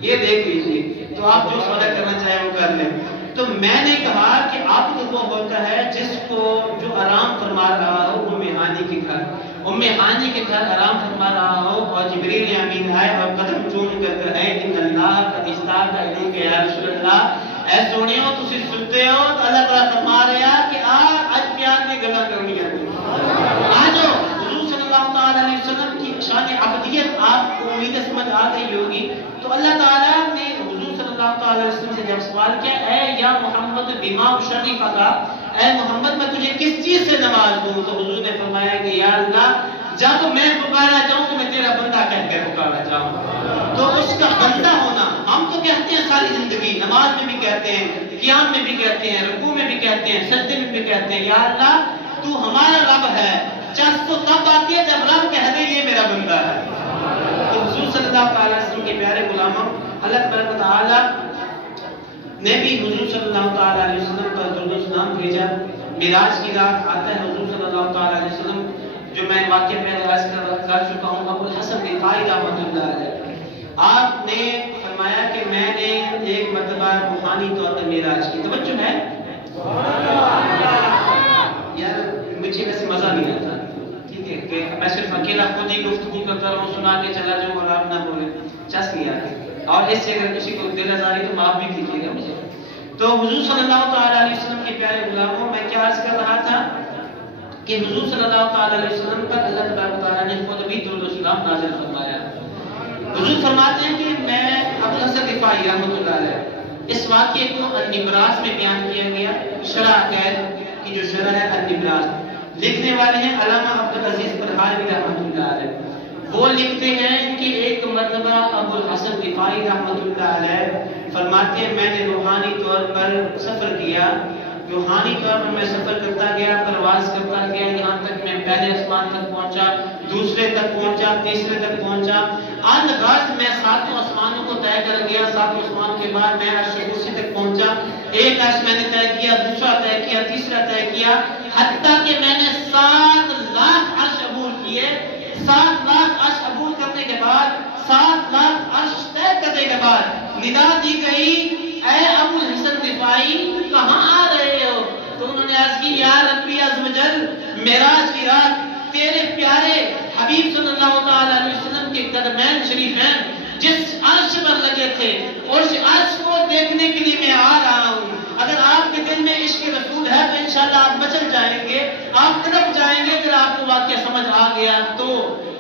یہ دیکھ لیجیے، تو آپ جو سوال کرنا چاہیں وہ کر لیں۔ تو میں نے کہا کہ عبد وہ ہوتا ہے جس کو جو آرام فرما رہا ہو ام ہانی کے گھر، ام ہانی کے گھر آرام فرما رہا ہو اور جبریل امین آئے اور قدم چوم کر کہے ان اللہ قد اشتاق الیک یا رسول اللہ، اے سونیو تسی سنتے ہو تو اللہ تعالیٰ فرما رہا کہ آج پیار میں گلا کرنی ہے۔ آج حضور صلی اللہ علیہ وسلم کی شان عبدیت آپ کو امید سمجھ آ گئی ہوگی۔ تو اللہ تعالیٰ نے حضور صلی اللہ علیہ وسلم سے جب سوال کیا اے یا محمد بما اشرفک، اے محمد میں تجھے کس چیز سے نواز دوں، تو حضور نے فرمایا کہ یا اللہ جب میں پکارا جاؤں تو میں تیرا بندہ کہہ کے پکارا جاؤں۔ تو اس کا بندہ ہونا، ہم تو کہتے ہیں ساری زندگی، نماز میں بھی کہتے ہیں، قیام میں بھی کہتے ہیں، رکوع میں بھی کہتے ہیں، سجدے میں بھی کہتے ہیں یا اللہ تو ہمارا رب ہے۔ چس تو تب آتی ہے جب رب کہہ دے یہ میرا بندہ ہے۔ تو حضور صلی اللہ علیہ وسلم کے پیارے غلاموں، اللہ تبارک و تعالیٰ نے بھی حضور صلی اللہ علیہ وسلم کا درود و سلام بھیجا۔ معراج کی رات آتا ہے حضور صلی اللہ علیہ وسلم، جو میں واقعہ میں عرض کر چکا ہوں، ابو الحسن بن رحمۃ اللہ علیہ، آپ نے فرمایا کہ میں نے ایک مرتبہ روحانی طور پر معراج کی. توجہ ہے یار, مجھے ویسے مزہ نہیں آتا, ٹھیک ہے, کہ میں صرف اکیلا خود ہی گفتگو کرتا رہوں, سنا کے چلا جاؤں اور آپ نہ بولیں, چس نہیں آتی. اور اس سے اگر کسی کو دل آزاری تو معاف بھی کیجیے گا مجھے. تو حضور صلی اللہ تعالیٰ علیہ وسلم کے پیارے غلاموں, میں کیا عرض کر رہا تھا کہ حضور صلی اللہ تعالیٰ علیہ وسلم پر اللہ تبارک و تعالیٰ نے خود بھی درود و سلام نازل فرمایا. حضور فرماتے ہیں کہ میں ابو الحسن رفاعی رحمۃ اللہ علیہ, اس واقعے کو النبراس میں بیان کیا گیا. شرح قید کی جو شرح ہے النبراس, لکھنے والے ہیں علامہ عبدالعزیز برہانی رحمۃ اللہ علیہ. وہ لکھتے ہیں کہ ایک مرتبہ ابو الحسن رفاعی رحمۃ اللہ علیہ فرماتے ہیں میں نے روحانی طور پر سفر کیا. روحانی طور پر میں سفر کرتا گیا, پرواز کرتا گیا, یہاں تک میں پہلے آسمان تک پہنچا, دوسرے تک پہنچا, تیسرے تک پہنچا. غرض میں 7 آسمانوں کو طے کر گیا. 7 آسمانوں کے بعد میں عرش کرسی تک پہنچا. ایک عرش میں نے طے کیا, دوسرا طے کیا, تیسرا طے کیا, حتیٰ کہ میں نے 7 لاکھ عرش عبور کیے. 7 لاکھ عرش عبور کرنے کے بعد, 7 لاکھ عرش طے کرنے کے بعد ندا دی گئی, اے ابو الحسن رفاعی کہاں آ رہے ہو؟ تو انہوں نے عرض کی یا ربی عز و جل, معراج کی رات تیرے پیارے حبیب صلی اللہ تعالی علیہ وسلم کے قدمین شریفین جس عرش پر لگے تھے, اور اس عرش کو دیکھنے کے لیے میں آ رہا ہوں. اگر آپ کے دل میں عشق رسول ہے تو انشاءاللہ آپ بچل جائیں گے, آپ تڑپ جائیں گے. اگر آپ کو واقعہ سمجھ آ گیا تو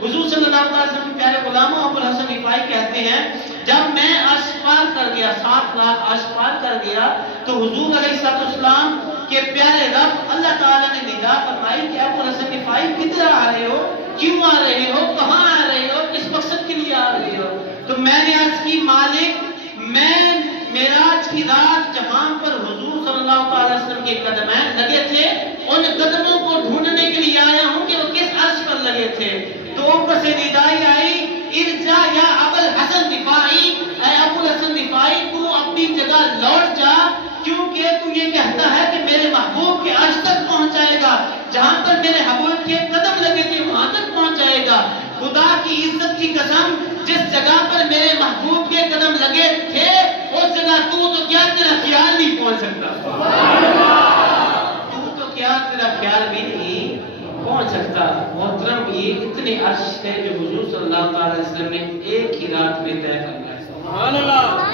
حضور صلی اللہ علیہ وسلم کے پیارے غلاموں ابو الحسن رفاعی کہتے ہیں جب میں عرش پار کر گیا, 7 لاکھ عرش پار کر گیا, تو حضور علیہ السلام کے پیارے رب اللہ تعالیٰ نے ندا فرمائی کہ ابو الحسن رفاعی کدھر آ رہے ہو, کیوں آ رہے ہو, کہاں آ رہے ہو, کس مقصد کے لیے آ رہے ہو؟ تو میں نے عرض کی مالک, میں معراج کی رات جہاں پر حضور صلی اللہ علیہ وسلم کے قدمین لگے تھے ان قدموں کو ڈھونڈنے کے لیے آیا ہوں کہ وہ کس عرش پر لگے تھے. تو اوپر سے ندائی آئی, ارجع یا ابو الحسن رفاعی, اے ابو الحسن رفاعی تو اپنی جگہ لوٹ جا, کیونکہ تو یہ کہتا ہے کہ میرے محبوب کے عرش تک پہنچ جائے گا, جہاں پر میرے محبوب کے قدم لگے تھے وہاں تک پہنچ جائے گا. خدا کی عزت کی قسم, جس جگہ پر میرے محبوب کے قدم لگے تھے اس جگہ تو کیا تیرا خیال نہیں پہنچ سکتا, تو کیا تیرا خیال بھی نہیں پہنچ سکتا. محترم, یہ اتنے عرش ہے جو حضور صلی اللہ علیہ وسلم نے ایک ہی رات میں طے فرمایا. سبحان اللہ.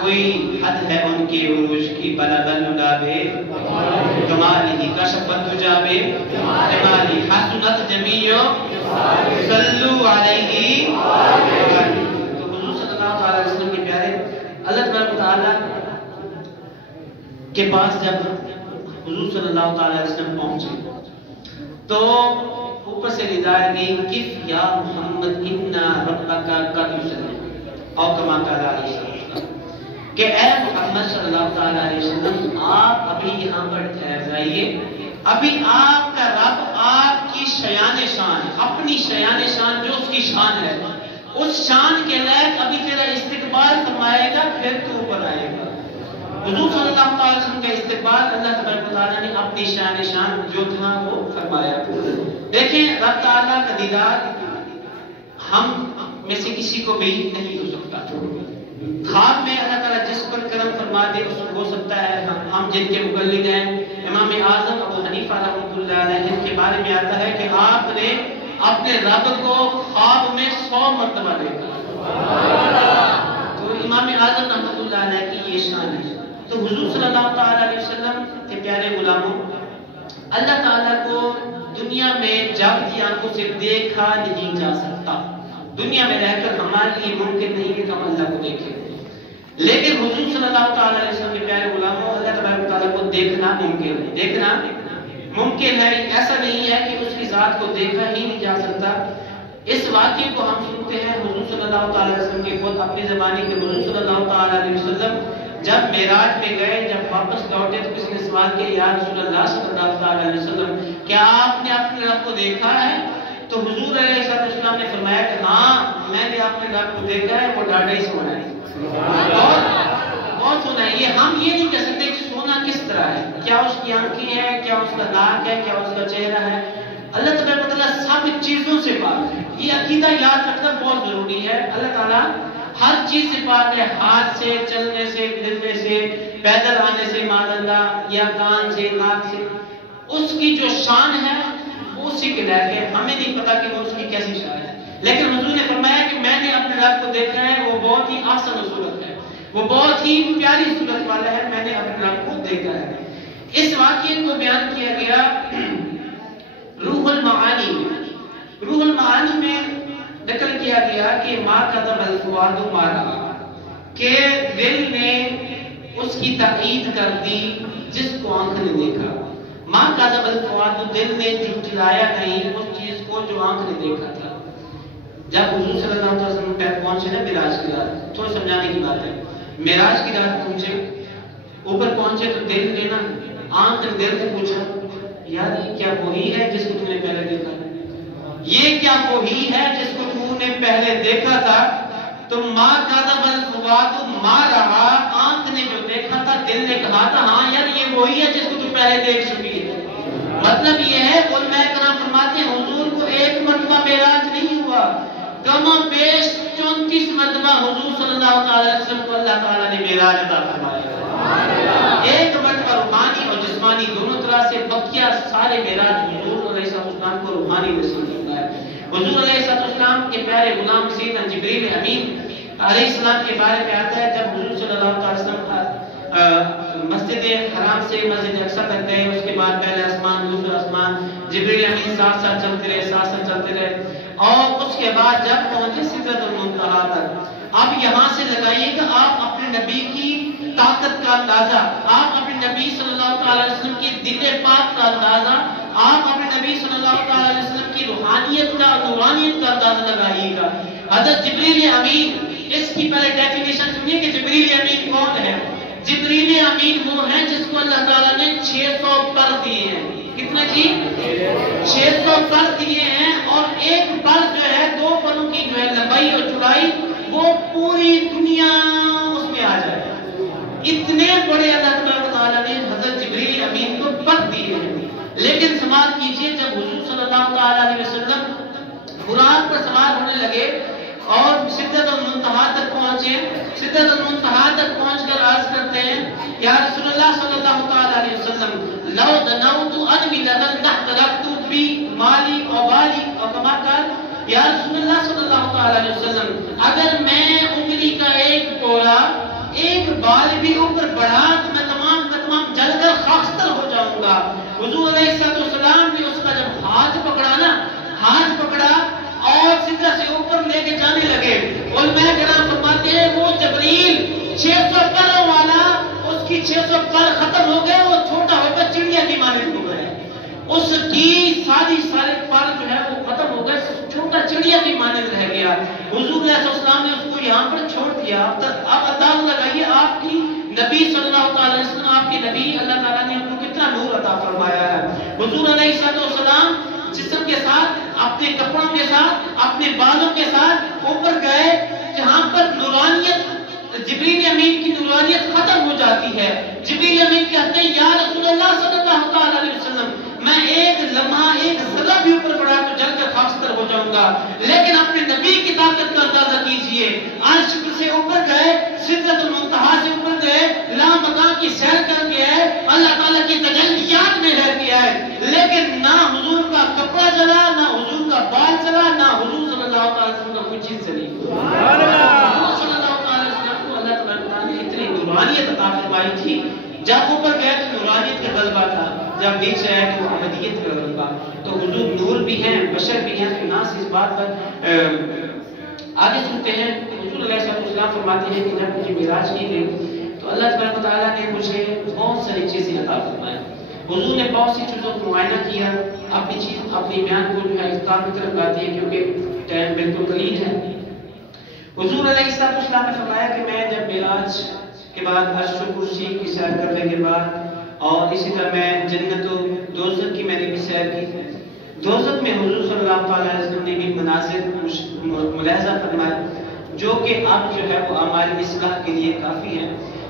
کوئی حد ہے ان کی عروج کی, بلغ النبے کمالی کشفت جابے کمالی حسنت جمیع صلو علیہ. تو حضور صلی اللہ علیہ وسلم کے پیارے اللہ تبارک و تعالیٰ کے پاس جب حضور صلی اللہ علیہ وسلم پہنچے تو اوپر سے ندائے گئی کف یا محمد انا ربک قد یصلی, او کما قال علیہ السلام, کہ اے محمد صلی اللہ علیہ وسلم آپ ابھی یہاں پر ٹھہر جائیے, ابھی آپ کا رب آپ کی شیان شان, اپنی شیان شان جو اس کی شان ہے, اس شان کے لائق ابھی تیرا استقبال فرمائے گا, پھر تو اوپر آئے گا. حضور صلی اللہ علیہ وسلم کا استقبال اللہ تبارک و تعالیٰ نے اپنی شان شان جو تھا وہ فرمایا. دیکھیں رب تعالیٰ کا دیدار ہم میں سے کسی کو بھی نہیں ہو سکتا. خواب میں اللہ تعالیٰ جس پر کرم فرما دے اس کو ہو سکتا ہے. ہم جن کے مقلد ہیں امام اعظم ابو حنیفہ رحمۃ اللہ علیہ, جن کے بارے میں آتا ہے کہ آپ نے اپنے رب کو خواب میں 100 مرتبہ دیکھا. تو امام اعظم رحمۃ اللہ علیہ کی یہ شان ہے. تو حضور صلی اللہ تعالیٰ علیہ وسلم کے پیارے غلاموں, اللہ تعالیٰ کو دنیا میں جب کی آنکھوں سے دیکھا نہیں جا سکتا. دنیا میں رہ کر ہمارے لیے ممکن نہیں ہے کہ ہم اللہ کو دیکھیں, لیکن حضور صلی اللہ تعالیٰ علیہ وسلم کے پیارے غلاموں اللہ تبارک و تعالیٰ کو دیکھنا ممکن ہے. دیکھنا ممکن ہے, ایسا نہیں ہے کہ اس کی ذات کو دیکھا ہی نہیں جا سکتا. اس واقعے کو ہم سنتے ہیں حضور صلی اللہ تعالیٰ علیہ وسلم کی خود اپنی زبانی کہ حضور صلی اللہ تعالیٰ علیہ وسلم جب معراج پہ گئے, جب واپس لوٹے تو کسی نے سوال کیا یا رسول اللہ صلی اللہ تعالیٰ علیہ وسلم کیا آپ نے اپنے رب کو دیکھا ہے؟ تو حضور علیہ السلام نے فرمایا کہ ہاں میں نے اپنے رب کو دیکھا ہے, وہ ڈاڈا ہی سونا ہے, بہت سونا ہے. یہ ہم یہ نہیں کہہ سکتے کہ سونا کس طرح ہے, کیا اس کی آنکھیں ہیں, کیا اس کا ناک ہے, کیا اس کا چہرہ ہے. اللہ تعالیٰ سب چیزوں سے پاک ہے. یہ عقیدہ یاد رکھنا بہت ضروری ہے. اللہ تعالیٰ ہر چیز سے پاک ہے، ہاتھ سے، چلنے سے، پھرنے سے، پیدل آنے سے معاذ اللہ، یا کان سے، ناک سے، اس کی جو شان ہے وہ اسی کے لائق ہے. ہمیں نہیں پتا کہ وہ اس کی کیسی شان ہے، لیکن حضور نے فرمایا کہ میں نے اپنے رب کو دیکھا ہے، وہ بہت ہی احسن صورت ہے، وہ بہت ہی پیاری صورت والا ہے، میں نے اپنے رب کو دیکھا ہے. اس واقعے کو بیان کیا گیا روح المعانی میں. روح المعانی میں نقل کیا گیا کہ ما کذب الفؤاد ما رأى، کہ دل نے اس کی تائید کر دی جس کو آنکھ نے دیکھا. ما کذب الفؤاد، دل نے جھٹلایا نہیں اس چیز کو جو آنکھ نے دیکھا تھا. جب حضور صلی اللہ علیہ وسلم تک پہنچے نا معراج کی رات، تھوڑا سمجھانے کی بات ہے، معراج کی رات پہنچے، اوپر پہنچے تو دل نے نا، آنکھ نے دل سے پوچھا یار یہ کیا وہی ہے جس کو تم نے پہلے دیکھا؟ یہ کیا وہی ہے جس کو تم نے پہلے دیکھا تھا؟ تو ما کذب الفؤاد ما رأى، آنکھ نے جو دیکھا تھا دل نے کہا تھا ہاں یار یہ وہی ہے جس کو تم پہلے دیکھ چکی ہے. مطلب یہ ہے، علماء کرام فرماتے ہیں حضور کو ایک مرتبہ معراج نہیں ہوا، کم و بیش 34 مرتبہ حضور صلی اللہ علیہ وسلم کو اللہ تعالیٰ نے معراج عطا فرمایا. ایک مرتبہ روحانی اور جسمانی دونوں طرح سے، بقیہ سارے معراج حضور علیہ السلام کو روحانی نصیب ہوتا ہے. حضور علیہ السلام کے پیارے غلام سیدنا جبریل امین علیہ السلام کے بارے میں آتا ہے، جب حضور صلی اللہ علیہ وسلم مسجد حرام سے مسجد اقصی تک گئے، اس کے بعد پہلے آسمان دوسرا آسمان، جبریل امین ساتھ ساتھ چلتے رہے، اور اس کے بعد جب پہنچے سدرۃ المنتہا تک. اب یہاں سے لگائیے کہ آپ اپنے نبی کی طاقت کا اندازہ، آپ اپنے نبی صلی اللہ علیہ وسلم کی دل پاک کا اندازہ، آپ اپنے نبی صلی اللہ علیہ وسلم کی روحانیت کا، نورانیت کا اندازہ لگائیے گا. حضرت جبریل امین، اس کی پہلے ڈیفینیشن سنیے کہ جبریل امین کون ہے. جبریل امین وہ ہیں جس کو اللہ تعالیٰ نے 600 پر دیے ہیں. کتنے جی؟ 600 پر دیے ہیں، اور ایک پر جو ہے 2 پروں کی جو ہے لمبائی اور چوڑائی، وہ پوری دنیا اس میں آ جائے. اتنے بڑے اللہ تعالیٰ نے حضرت جبریل امین کو پر دیے ہیں. لیکن سماعت کیجیے، جب حضور صلی اللہ علیہ وسلم براق پر سوار ہونے لگے اور سدرۃ المنتہا تک پہنچے، سدرۃ المنتہا تک پہنچ کر عرض کرتے ہیں یا رسول اللہ صلی اللہ علیہ وسلم لو دنوت انوی لدن تحترقت فی مالی و بالی، اور کما قال یا رسول اللہ صلی اللہ علیہ وسلم اگر میں انگلی کا ایک پولا، ایک بال بھی اوپر بڑھا تو میں تمام کا تمام جل کر خاکستر ہو جاؤں گا. حضور علیہ السلام نے اس کا جب ہاتھ پکڑا نا، ہاتھ پکڑا اور سدرہ سے اوپر لے کے جانے لگے. علماء کرام فرماتے ہیں وہ جبریل 600 پروں والا، اس کی 600 پر ختم ہو گئے، وہ چھوٹا ہو کر چڑیا کی مانند ہو گئے. اس کی سارے پر جو ہے وہ ختم ہو گئے، چھوٹا چڑیا کی مانند رہ گیا. حضور علیہ السلام نے اس کو یہاں پر چھوڑ دیا. اب اندازہ لگائیے آپ کی نبی صلی اللہ علیہ وسلم، آپ کے نبی، اللہ تعالیٰ نے ان کو کتنا نور عطا فرمایا ہے. حضور علیہ السلام جسم کے ساتھ، اپنے کپڑوں کے ساتھ، اپنے بالوں کے ساتھ اوپر گئے جہاں پر نورانیت، جبریل امین کی نورانیت ختم ہو جاتی ہے. جبریل امین کہتے ہیں یا رسول اللہ صلی اللہ علیہ وسلم میں ایک لمحہ، ایک ذرہ بھی اوپر بڑھا تو جل کر خاکستر ہو جاؤں گا. لیکن اپنے نبی کی طاقت کا اندازہ کیجئے، عرش سے اوپر گئے، سدرۃ المنتہا سے اوپر گئے، لامکان کی سیر کر کے آئے، اللہ تعالیٰ کی تجلیات میں رہ کے آئے، لیکن نہ حضور کا کپڑا جلا، نہ حضور کا بال چلا، نہ حضور صلی اللہ علیہ وسلم کا کوئی چیز چلی. حضور صلی اللہ علیہ وسلم کو اللہ تعالیٰ نے اتنی نورانیت عطا فرمائی تھی. جب اوپر گئے تو نورانیت کا غلبہ تھا، جب نیچے آئے تو ابدیت کا غلبہ. تو حضور نور بھی ہیں، بشر بھی ہیں. تو ناس اس بات پر آگے سنتے ہیں. حضور علیہ السلام فرماتے ہیں کہ جب مجھے معراج کی گئی تو اللہ تبارک و تعالیٰ نے مجھے بہت ساری چیزیں عطا فرمائیں. حضور نے بہت سی چیزوں کو معائنہ کیا. اپنی بیان کو جو ہے اختتام کی طرف لاتی ہے کیونکہ ٹائم بالکل قلیل ہے. حضور علیہ السلام نے فرمایا کہ میں جب معراج کے بعد عرش و کرسی کی سیر کرنے کے بعد، اور اسی طرح میں جنت و دوزخ کی میں نے بھی سیر کی. دوزخ میں حضور صلی اللہ علیہ وسلم نے بھی مناظر ملاحظہ فرمایا جو کہ اب جو ہے وہ ہماری اصلاح کے لیے کافی ہے.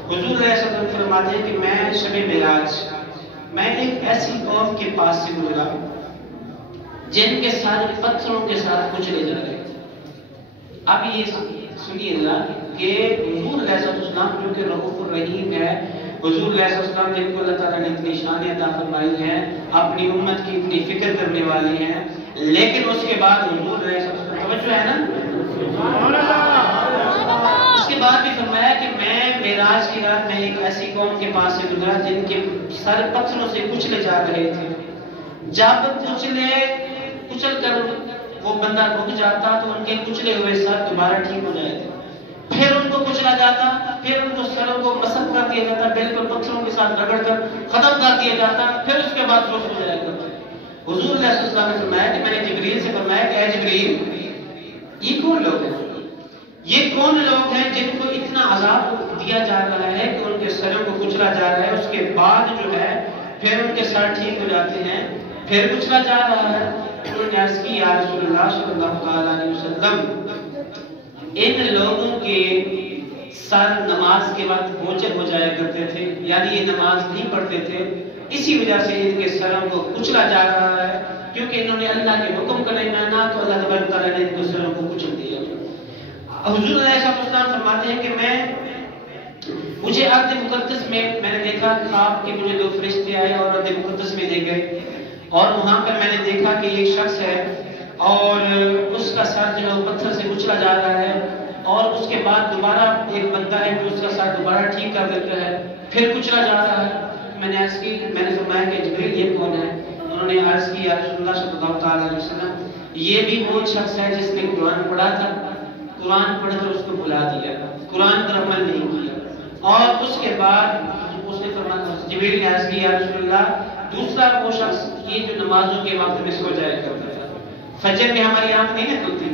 حضور علیہ السلام فرماتے ہیں کہ میں شب معراج میں ایک ایسی قوم کے پاس سے گزرا جن کے سارے پتھروں کے ساتھ کچلے جا رہے تھے. اب یہ سنیے گا کہ حضور علیہ السلام جو کہ رؤوف الرحیم ہے، حضور علیہ السلام جن کو اللہ تعالیٰ نے اتنی شان عطا فرمائی ہے، اپنی امت کی اتنی فکر کرنے والے ہیں، لیکن اس کے بعد حضور علیہ السلام توجہ ہے نا، اس کے بعد بھی فرمایا کہ میں معراج کی رات میں ایک ایسی قوم کے پاس سے گزرا جن کے سر پتھروں سے کچلے جا رہے تھے، جب کچل کر وہ بندہ رک جاتا تو ان کے کچلے ہوئے سر دوبارہ ٹھیک ہو جائے تھے، پھر ان کو کچلا جاتا، پھر ان کو سروں کو مسح کر دیا جاتا، بالکل پتھروں کے ساتھ رگڑ کر ختم کر دیا جاتا، پھر اس کے بعد درست ہو جایا کرتا۔ حضور علیہ السلام نے فرمایا کہ میں نے جبریل سے فرمایا کہ اے جبریل، یہ کون لوگ ہیں؟ یہ کون لوگ ہیں جن کو اتنا عذاب دیا جا رہا ہے کہ ان کے سروں کو کچلا جا رہا ہے، اس کے بعد جو ہے پھر ان کے سر ٹھیک ہو جاتے ہیں، پھر کچلا جا رہا ہے؟ انہوں نے عرض کی یا رسول اللہ صلی اللہ علیہ وسلم، ان لوگوں کے سر نماز کے وقت بوجھل ہو جایا کرتے تھے، یعنی یہ نماز نہیں پڑھتے تھے، اسی وجہ سے ان کے سروں کو کچلا جا رہا ہے، کیونکہ انہوں نے اللہ کے حکم کا نہیں مانا تو اللہ تبارک تعالیٰ نے ان کے سروں کو کچل دیا۔ حضور علیہ السلام فرماتے ہیں کہ مجھے ارض مقدس میں نے دیکھا خواب کہ مجھے دو فرشتے آئے اور ارض مقدس میں لے گئے، اور وہاں پر میں نے دیکھا کہ ایک شخص ہے اور اس کا سر جو ہے پتھر سے کچلا جا رہا ہے، اور اس کے بعد دوبارہ ایک بندہ ہے جو اس کا سر دوبارہ ٹھیک کر دیتا ہے، پھر کچلا جا رہا ہے۔ میں نے عرض کی، میں نے فرمایا کہ جبریل یہ کون ہے؟ انہوں نے عرض کی یا رسول اللہ صلی اللہ علیہ وسلم، یہ بھی وہ شخص ہے جس نے قرآن پڑھا تھا، قرآن پڑھ کر اس کو بھلا دیا، قرآن پر عمل نہیں کیا، اور اس کے بعد اس نے فرمایا، جبریل نے عرض کی یا رسول اللہ، دوسرا وہ شخص یہ جو نمازوں کے وقت میں سو جایا کرتا تھا، فجر میں ہماری آنکھ نہیں کھلتی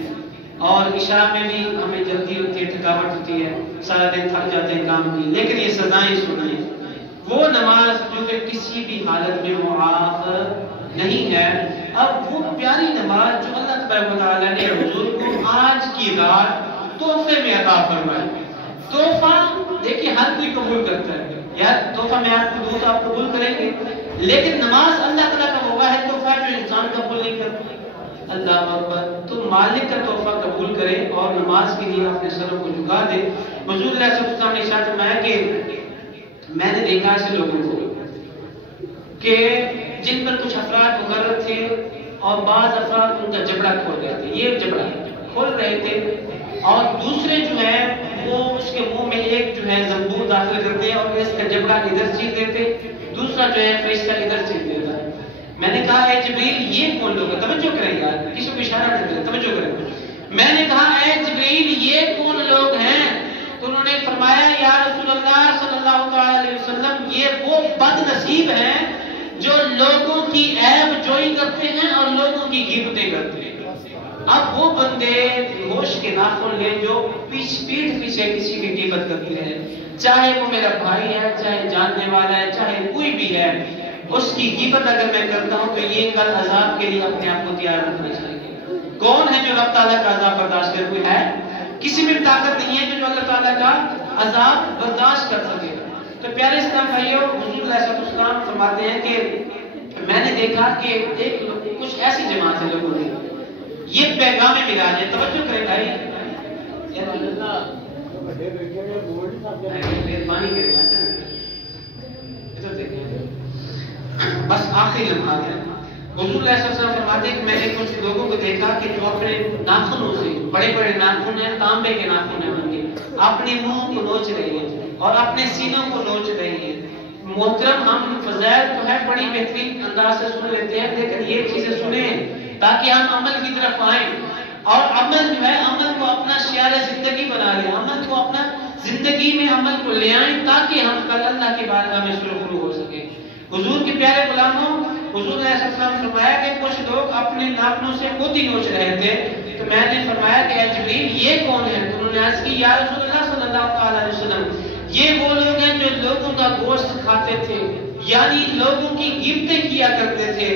اور عشاء میں بھی ہمیں جلدی ہوتی ہے، تھکاوٹ ہوتی ہے، سارا دن تھک جاتے ہیں کام کی، لیکن یہ سزائیں سنیں، وہ نماز جو کہ کسی بھی حالت میں معاف نہیں ہے۔ اب وہ پیاری نماز جو اللہ تبارک و تعالیٰ نے حضور کو آج کی رات تحفے میں عطا فرمائی، تحفہ دیکھیے ہر کوئی قبول کرتا ہے، یار تحفہ میں آپ کو دوں تو آپ قبول کریں گے، لیکن نماز اللہ تعالیٰ کا وہ ہے تحفہ جو انسان قبول نہیں کرتا۔ اللہ اکبر، تو مالک کا تحفہ قبول کرے اور نماز کے لیے اپنے سروں کو جھکا دے۔ حضور علیہ السلام نے ارشاد فرمایا کہ میں نے دیکھا ایسے لوگوں کو کہ جن پر کچھ افراد مقرر تھے اور بعض افراد ان کا جبڑا کھول گئے تھے، یہ جبڑا کھول رہے تھے، اور دوسرے جو ہے وہ اس کے منہ میں ایک جو ہے زنبور داخل کرتے اور اس کا جبڑا ادھر چیر دیتے، دوسرا جو ہے فرشتہ ادھر چیر دیتا۔ میں نے کہا اے جبریل یہ کون لوگ ہیں؟ توجہ کریں یار، کسی کو اشارہ نہیں کریں، توجہ کریں۔ میں نے کہا اے جبریل یہ کون لوگ ہیں؟ تو انہوں نے فرمایا یا رسول اللہ صلی اللہ علیہ وسلم، یہ وہ بد نصیب ہیں جو لوگوں کی عیب جوئی کرتے ہیں اور لوگوں کی غیبتیں کرتے ہیں۔ اب وہ بندے ہوش کے ناخن لیں جو پیٹھ پیچھے کسی کی غیبت کرتے ہیں، چاہے وہ میرا بھائی ہے، چاہے جاننے والا ہے، چاہے کوئی بھی ہے، اس کی غیبت اگر میں کرتا ہوں تو یہ کل عذاب کے لیے اپنے آپ کو تیار رکھنا چاہیے۔ کون ہے جو رب تعالیٰ کا عذاب برداشت کر؟ کوئی ہے؟ کسی میں طاقت نہیں ہے کہ جو اللہ تعالیٰ کا عذاب برداشت کر سکے۔ تو پیارے اسلام بھائیوں، حضور علیہ السلام فرماتے ہیں کہ میں نے دیکھا کہ کچھ ایسی جماعت ہے لوگوں نے یہ پیغام ملا ہے، توجہ کریں بھائی، مہربانی کریں، ایسے ادھر دیکھیں، بس آخری لمحات ہے۔ حضور علیہ السلام فرماتے ہیں کہ میں نے کچھ لوگوں کو دیکھا کہ جو اپنے ناخنوں سے، بڑے بڑے ناخن ہیں، تانبے کے ناخن ہیں ان کے، اپنے منہ کو نوچ رہے ہیں اور اپنے سینوں کو نوچ رہے ہیں۔ محترم، ہم فضائل تو ہے بڑی بہترین انداز سے سن لیتے ہیں، لیکن یہ چیزیں سنیں تاکہ ہم عمل کی طرف آئیں، اور عمل جو ہے عمل کو اپنا شعار زندگی بنا لیں، عمل کو اپنا زندگی میں عمل کو لے آئیں تاکہ ہم کل اللہ کی بارگاہ میں سرخرو ہو سکیں۔ حضور کے پیارے غلاموں، حضور علیہ السلام نے فرمایا کہ کچھ لوگ اپنے ناخنوں سے خود ہی نوچ رہے تھے، تو میں نے فرمایا کہ اے جبریل یہ کون ہے؟ تو انہوں نے عرض کی یا رسول اللہ صلی اللہ علیہ وسلم، یہ وہ لوگ ہیں جو لوگوں کا گوشت کھاتے تھے، یعنی لوگوں کی غیبتیں کیا کرتے تھے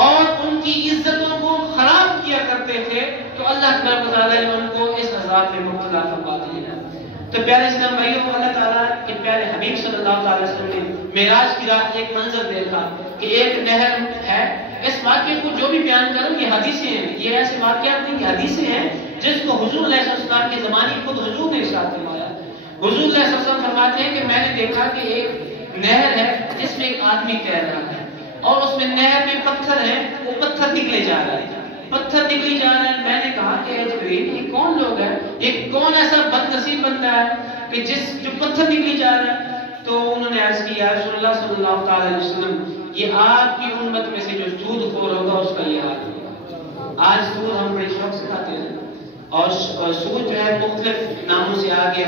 اور ان کی عزتوں کو خراب کیا کرتے تھے، تو اللہ تبارک و تعالیٰ نے ان کو اس عذاب میں مبتلا فرما دیا۔ تو پیارے اسلام بھائیوں، اللہ تعالیٰ کے پیارے حبیب صلی اللہ علیہ وسلم نے معراج کی رات ایک منظر دیکھا کہ ایک نہر ہے اس واقعے کو جو بھی بیان کروں یہ حدیثیں ہیں، یہ ایسے واقعات نہیں، یہ حدیثیں ہیں جس کو حضور علیہ السلام کے زمانے خود حضور نے ارشاد فرمایا۔ حضور علیہ السلام فرماتے ہیں کہ میں نے دیکھا کہ ایک نہر ہے جس میں ایک آدمی تیر رہا ہے اور اس میں نہر میں پتھر ہے، وہ پتھر نکلے جا رہا ہے، پتھر نکلی جا رہا ہے۔ میں نے کہا کہ اے جبریل یہ کون لوگ ہیں، یہ کون ایسا بد نصیب بندہ ہے کہ جو پتھر نکلی جا رہا ہے؟ تو انہوں نے عرض کیا رسول اللہ صلی اللہ تعالی علیہ وسلم یہ آپ کی امت میں سے جو سود خور ہوگا اس کا یہ حال ہوگا۔ آج سود ہم بڑے شوق سے کھاتے ہیں اور سود جو ہے مختلف ناموں سے آگے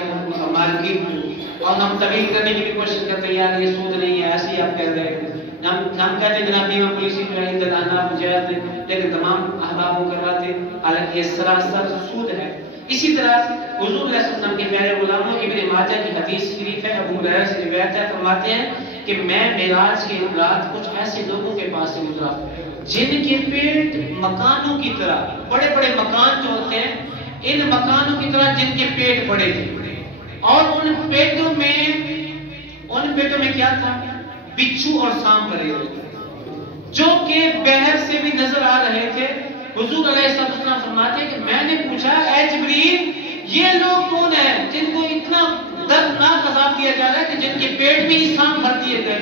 مارکیٹ میں، اور ہم تبلیغ کرنے کی بھی کوشش کرتے ہیں یار یہ سود نہیں ہے، ایسے ہی آپ کہہ رہے ہیں، ہم کہتے ہیں جناب بیمہ پالیسی جو ہے امتحانہ مجاہد ہے، لیکن تمام احباب کو کرواتے، حالانکہ یہ سراسر سود ہے۔ اسی طرح حضور علیہ السلام کے پیارے غلاموں ابن ماجہ کی حدیث شریف ہے، ابو ہریرہ سے روایت ہے، فرماتے ہیں کہ میں معراج کے رات کچھ ایسے لوگوں کے پاس سے گزرا جن کے پیٹ مکانوں کی طرح، بڑے بڑے مکان جو ہوتے ہیں ان مکانوں کی طرح جن کے پیٹ بڑے تھے، اور ان پیٹوں میں کیا تھا؟ بچھو اور سانپ بھرے ہوئے تھے جو کہ بہر سے بھی نظر آ رہے تھے۔ حضور علیہ السلام فرماتے ہیں کہ میں نے پوچھا اے جبریل یہ لوگ کون ہیں جن کو اتنا دردناک عذاب دیا جا رہا ہے کہ جن کے پیٹ میں ہی سانپ بھر دیے گئے؟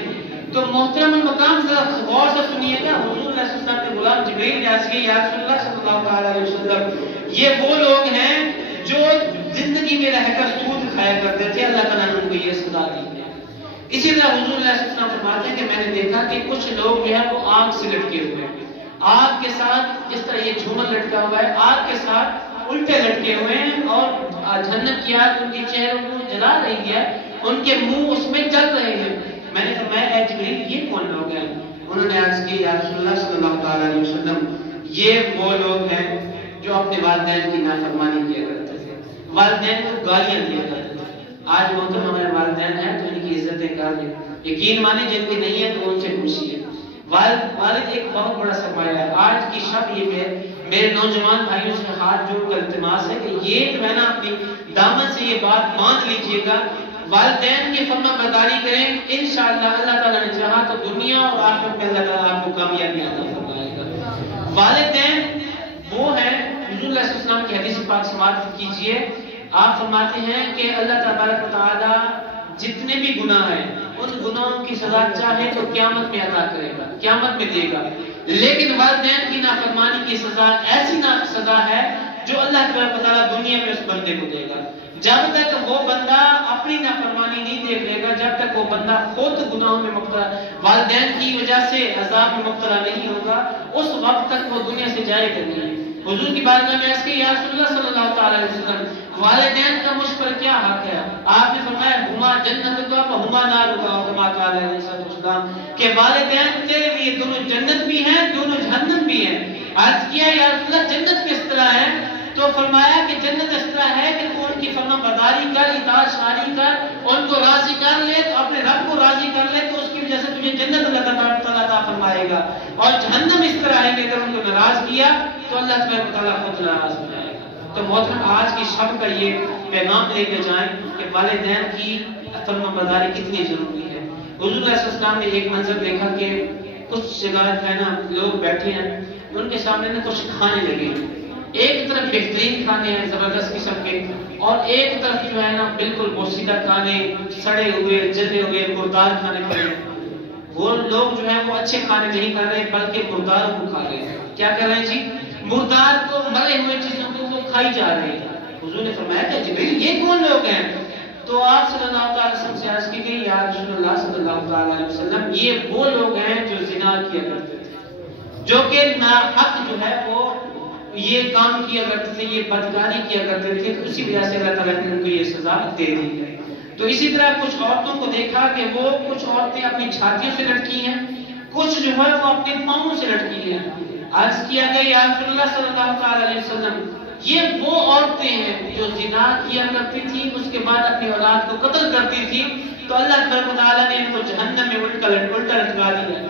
تو محترم المقام ذرا غور سے سنیے گا، حضور علیہ السلام کے غلام جبریل نے عرض کیا یا رسول اللہ صلی اللہ علیہ وسلم یہ وہ لوگ ہیں جو زندگی میں رہ کر سود کھایا کرتے تھے، اللہ تعالیٰ نے ان کو یہ سزا دی ہے۔ اسی طرح حضور علیہ السلام فرماتے ہیں کہ میں نے دیکھا کہ کچھ لوگ جو ہے وہ آگ سے لٹکے ہوئے ہیں، آگ کے ساتھ جس طرح یہ جھومر لٹکا ہوا ہے آگ کے ساتھ الٹے لٹکے ہوئے ہیں، اور جہنم کی آگ ان کے چہروں کو جلا رہی ہے، ان کے منہ اس میں جل رہے ہیں۔ میں نے فرمایا اے جبریل یہ کون لوگ ہیں؟ انہوں نے عرض کی یا رسول اللہ صلی اللہ تعالی علیہ وسلم یہ وہ لوگ ہیں جو اپنے والدین کی نافرمانی کیا کرتے تھے، والدین کو گالیاں دیا کرتے تھے۔ آج وہ تو ہمارے والدین ہیں تو ان کی عزتیں کر لیں، یقین مانے جن کی نہیں ہے تو ان سے پوچھیے۔ والد ایک بہت بڑا سرمایہ ہے۔ آج کی شب یہ میرے نوجوان بھائیوں سے ہاتھ جوڑ کر التماس ہے کہ یہ جو ہے نا اپنی دامن سے یہ بات باندھ لیجئے گا، والدین کی فرما برداری کریں، انشاءاللہ اللہ تعالیٰ نے چاہا تو دنیا اور آخرت میں اللہ تعالیٰ آپ کو کامیابی عطا فرمائے گا۔ والدین وہ ہیں، حضور علیہ السلام کی حدیث پاک سماعت کیجئے، آپ فرماتے ہیں کہ اللہ تبارک و تعالیٰ جتنے بھی گناہ ہیں ان گناہوں کی سزا چاہے تو قیامت میں عطا کرے گا، قیامت میں دے گا، لیکن والدین کی نافرمانی کی سزا ایسی سزا ہے جو اللہ تبارک و تعالیٰ دنیا میں اس بندے کو دے گا۔ جب تک وہ بندہ اپنی نافرمانی نہیں دیکھ لے گا، جب تک وہ بندہ خود گناہوں میں مبتلا، والدین کی وجہ سے عذاب میں مبتلا نہیں ہوگا، اس وقت تک وہ دنیا سے جائے گا نہیں۔ حضور کی بارگاہ میں عرض کی یا رسول اللہ صلی اللہ تعالی علیہ وسلم والدین کا مجھ پر کیا حق ہے؟ آپ نے فرمایا ہما جنت کا ہما نار کا، کما قال علیہ السلام کہ والدین تیرے لیے دونوں جنت بھی ہیں دونوں جہنم بھی ہیں۔ عرض کیا یا رسول اللہ جنت کس طرح ہے؟ تو فرمایا کہ جنت اس طرح ہے کہ تو ان کی فرما برداری کر، اطاعت شانی کر، ان کو راضی کر لے تو اپنے رب کو راضی کر لے تو اس کی وجہ سے تجھے جنت اللہ تعالیٰ عطا فرمائے گا، اور جہنم اس طرح ہے کہ اگر ان کو ناراض کیا تو اللہ تعالیٰ خود ناراض ہو جائے گا۔ تو محترم آج کی شب کا یہ پیغام لے کے جائیں کہ والدین کی فرما برداری کتنی ضروری ہے۔ حضور علیہ السلام نے ایک منظر دیکھا کہ کچھ جگہ ہے نا لوگ بیٹھے ہیں، ان کے سامنے نا کچھ کھانے لگے ہیں، ایک طرف بہترین کھانے ہیں زبردست قسم کے، اور ایک طرف جو ہے نا بالکل بوسیدہ کھانے، سڑے ہوئے جلے ہوئے مردار کھانے پڑے ہیں۔ وہ لوگ جو ہیں وہ اچھے کھانے نہیں کھا رہے بلکہ مردار کو کھا رہے ہیں۔ کیا کر رہے ہیں جی؟ مردار کو، مرے ہوئے چیزوں کو وہ کھائی جا رہے ہیں۔ حضور نے فرمایا کہ جبریل یہ کون لوگ ہیں؟ تو آپ صلی اللہ علیہ وسلم سے عرض کی گئی یا رسول اللہ صلی اللہ علیہ وسلم یہ وہ لوگ ہیں جو زنا کیا کرتے تھے، جو کہ ناحق جو ہے وہ یہ کام کیا کرتے تھے، یہ بدکاری کیا کرتے تھے، اسی وجہ سے اللہ تعالیٰ نے ان کو یہ سزا دے دی ہے۔ تو اسی طرح کچھ عورتوں کو دیکھا کہ وہ کچھ عورتیں اپنی چھاتیوں سے لٹکی ہیں، کچھ جو ہے وہ اپنے پاؤں سے لٹکی ہیں۔ عرض کیا گیا یا رسول اللہ صلی اللہ علیہ وسلم یہ وہ عورتیں ہیں جو زنا کیا کرتی تھی اس کے بعد اپنی اولاد کو قتل کرتی تھی، تو اللہ تبارک و تعالیٰ نے ان کو جہنم میں الٹا لٹکا دیا۔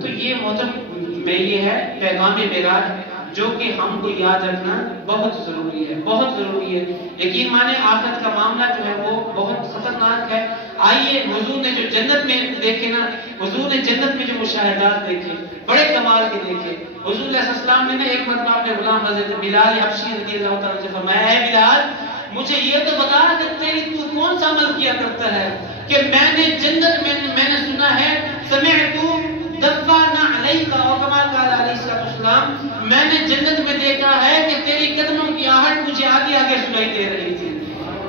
تو یہ محترم میں یہ ہے پیغام معراج جو کہ ہم کو یاد رکھنا بہت ضروری ہے، بہت ضروری ہے۔ یقین مانے آخرت کا معاملہ جو ہے وہ بہت خطرناک ہے۔ آئیے حضور نے جو جنت میں دیکھے نا، حضور نے جنت میں جو مشاہدات دیکھے بڑے کمال کے دیکھے. حضور علیہ السلام نے ایک مرتبہ اپنے غلام حضرت بلال حبشی رضی اللہ تعالیٰ سے فرمایا، اے بلال مجھے یہ تو بتا کہ تو کون سا عمل کیا کرتا ہے کہ میں نے جنت میں نے سنا ہے سمعت دفعنا علیک اور کما قال علیہ السلام، میں نے جنت میں دیکھا ہے کہ تیری قدموں کی آہٹ مجھے آگے آگے سنائی دے رہی تھی.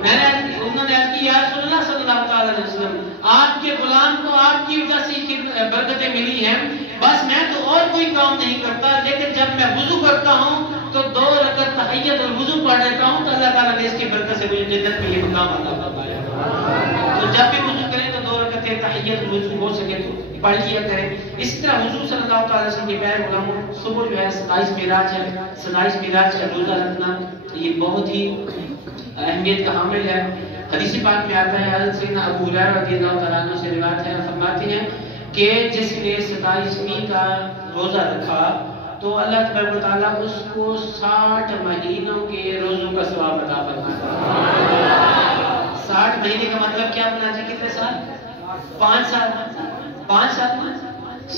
انہوں نے عرض کی یا رسول اللہ صلی اللہ تعالی علیہ وسلم، آپ کے غلام کو آپ کی وجہ سے برکتیں ملی ہیں، بس میں تو اور کوئی کام نہیں کرتا، لیکن جب میں وضو کرتا ہوں تو 2 رکعت تحیت الوضو پڑھ لیتا ہوں تو اللہ تعالیٰ نے اس کی برکت سے مجھے جنت میں یہ مقام عطا فرمایا. تو جب بھی وضو کریں تو 2 رکعت تحیت الوضو ہو سکے تو پڑھ لیا کریں. اس طرح حضور صلی اللہ تعالی وسلم کے پیارے غلاموں، صبح جو ہے 27 معراج ہے، 27 معراج کا روزہ رکھنا یہ بہت ہی اہمیت کا حامل ہے. حدیث پاک میں آتا ہے، حضرت سیدنا ابو ہریرہ رضی اللہ تعالیٰ عنہ سے روایت ہے، فرماتے ہیں کہ جس نے 27ویں کا روزہ رکھا تو اللہ تبارک و تعالیٰ اس کو 60 مہینوں کے روزوں کا ثواب عطا فرماتا ہے. 60 مہینے کا مطلب کیا بنا جی؟ کتنے سال؟ 5 سال. 5 سال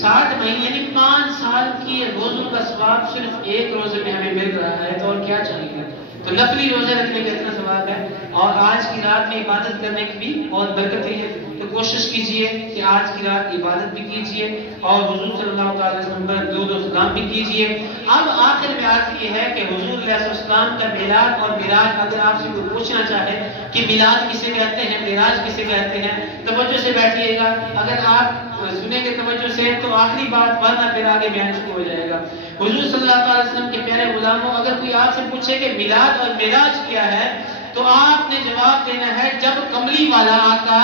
60 مہینے یعنی 5 سال کی روزوں کا ثواب صرف ایک روزے میں ہمیں مل رہا ہے، تو اور کیا چاہیے. تو نفلی روزے رکھنے کا اتنا ثواب ہے، اور آج کی رات میں عبادت کرنے کی بھی بہت برکتیں ہیں. تو کوشش کیجئے کہ آج کی رات عبادت بھی کیجئے اور حضور صلی اللہ علیہ وسلم پر درود و سلام بھی کیجئے. اب آخر میں عرض یہ ہے کہ حضور علیہ السلام کا میلاد اور معراج، اگر آپ سے کوئی پوچھنا چاہے کہ میلاد کسے کہتے ہیں، معراج کسے کہتے ہیں، توجہ سے بیٹھیے گا. اگر آپ سنیں گے توجہ سے تو آخری بات، ورنہ پھر آگے بیان شروع ہو جائے گا. حضور صلی اللہ علیہ وسلم کے پیارے غلاموں، اگر کوئی آپ سے پوچھے کہ میلاد اور معراج کیا ہے تو آپ نے جواب دینا ہے جب کملی والا آقا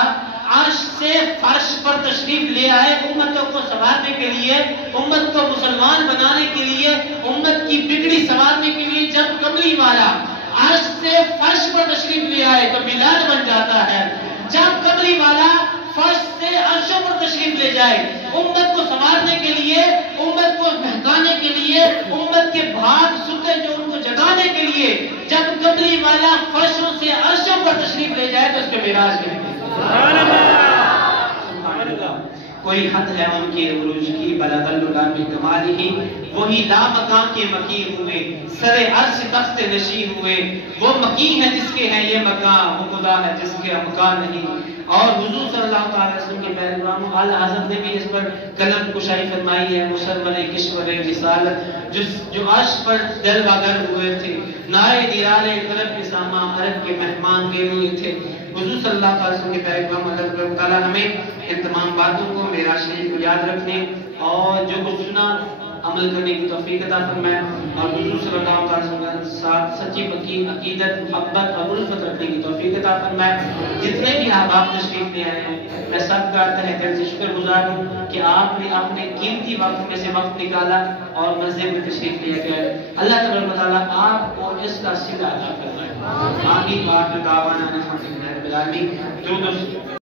عرش سے فرش پر تشریف لے آئے امتوں کو سنوارنے کے لیے، امت کو مسلمان بنانے کے لیے، امت کی بگڑی سنوارنے کے لیے. جب کملی والا عرش سے فرش پر تشریف لے آئے تو میلاد بن جاتا ہے. جب کملی والا فرش سے عرشوں پر تشریف لے جائے امت کو سنوارنے کے لیے، امت کو بہکانے کے لیے، امت کے بھاگ ستے جو ان کو جگانے کے لیے، جب کملی والا فرشوں سے عرشوں پر تشریف لے جائے تو اس کے معراج کہتے ہیں. کوئی حد ہے ان کے عروج کی، بلغ العلا بکمالہ، وہی لا مکان کے مکین ہوئے، سر عرش تخت نشین ہوئے. وہ مکین ہے جس کے ہیں یہ مکان، وہ خدا ہے جس کے مکان نہیں. اور حضور صلی اللہ علیہ وسلم کے پیارے غلام اعلیٰ حضرت نے بھی اس پر قلم کشائی فرمائی ہے. مصور کشور رسالت جو عرش پر جلوہ گر ہوئے تھے، نائے نرالے طرف اسامہ عرب کے مہمان گئے ہوئے تھے. حضور صلی اللہ علیہ وسلم کے پیارے غلام اللہ تعالیٰ ہمیں ان تمام باتوں کو معراج شریف کو یاد رکھنے اور جو کچھ سنا عمل کرنے کی توفیق عطا فرمائے، اور حضور صلی اللہ علیہ وسلم کے ساتھ سچی پکی عقیدت، محبت اور الفت رکھنے کی توفیق عطا فرمائے. جتنے بھی احباب تشریف لے آئے ہیں میں سب کا تہ دل سے شکر گزار ہوں کہ آپ نے اپنے قیمتی وقت میں سے وقت نکالا اور مسجد میں تشریف لے گئے. اللہ تبارک و تعالیٰ آپ کو اس کا صلہ عطا فرمائے. آمین. وآخر دعوانا الحمدللہ رب العالمین.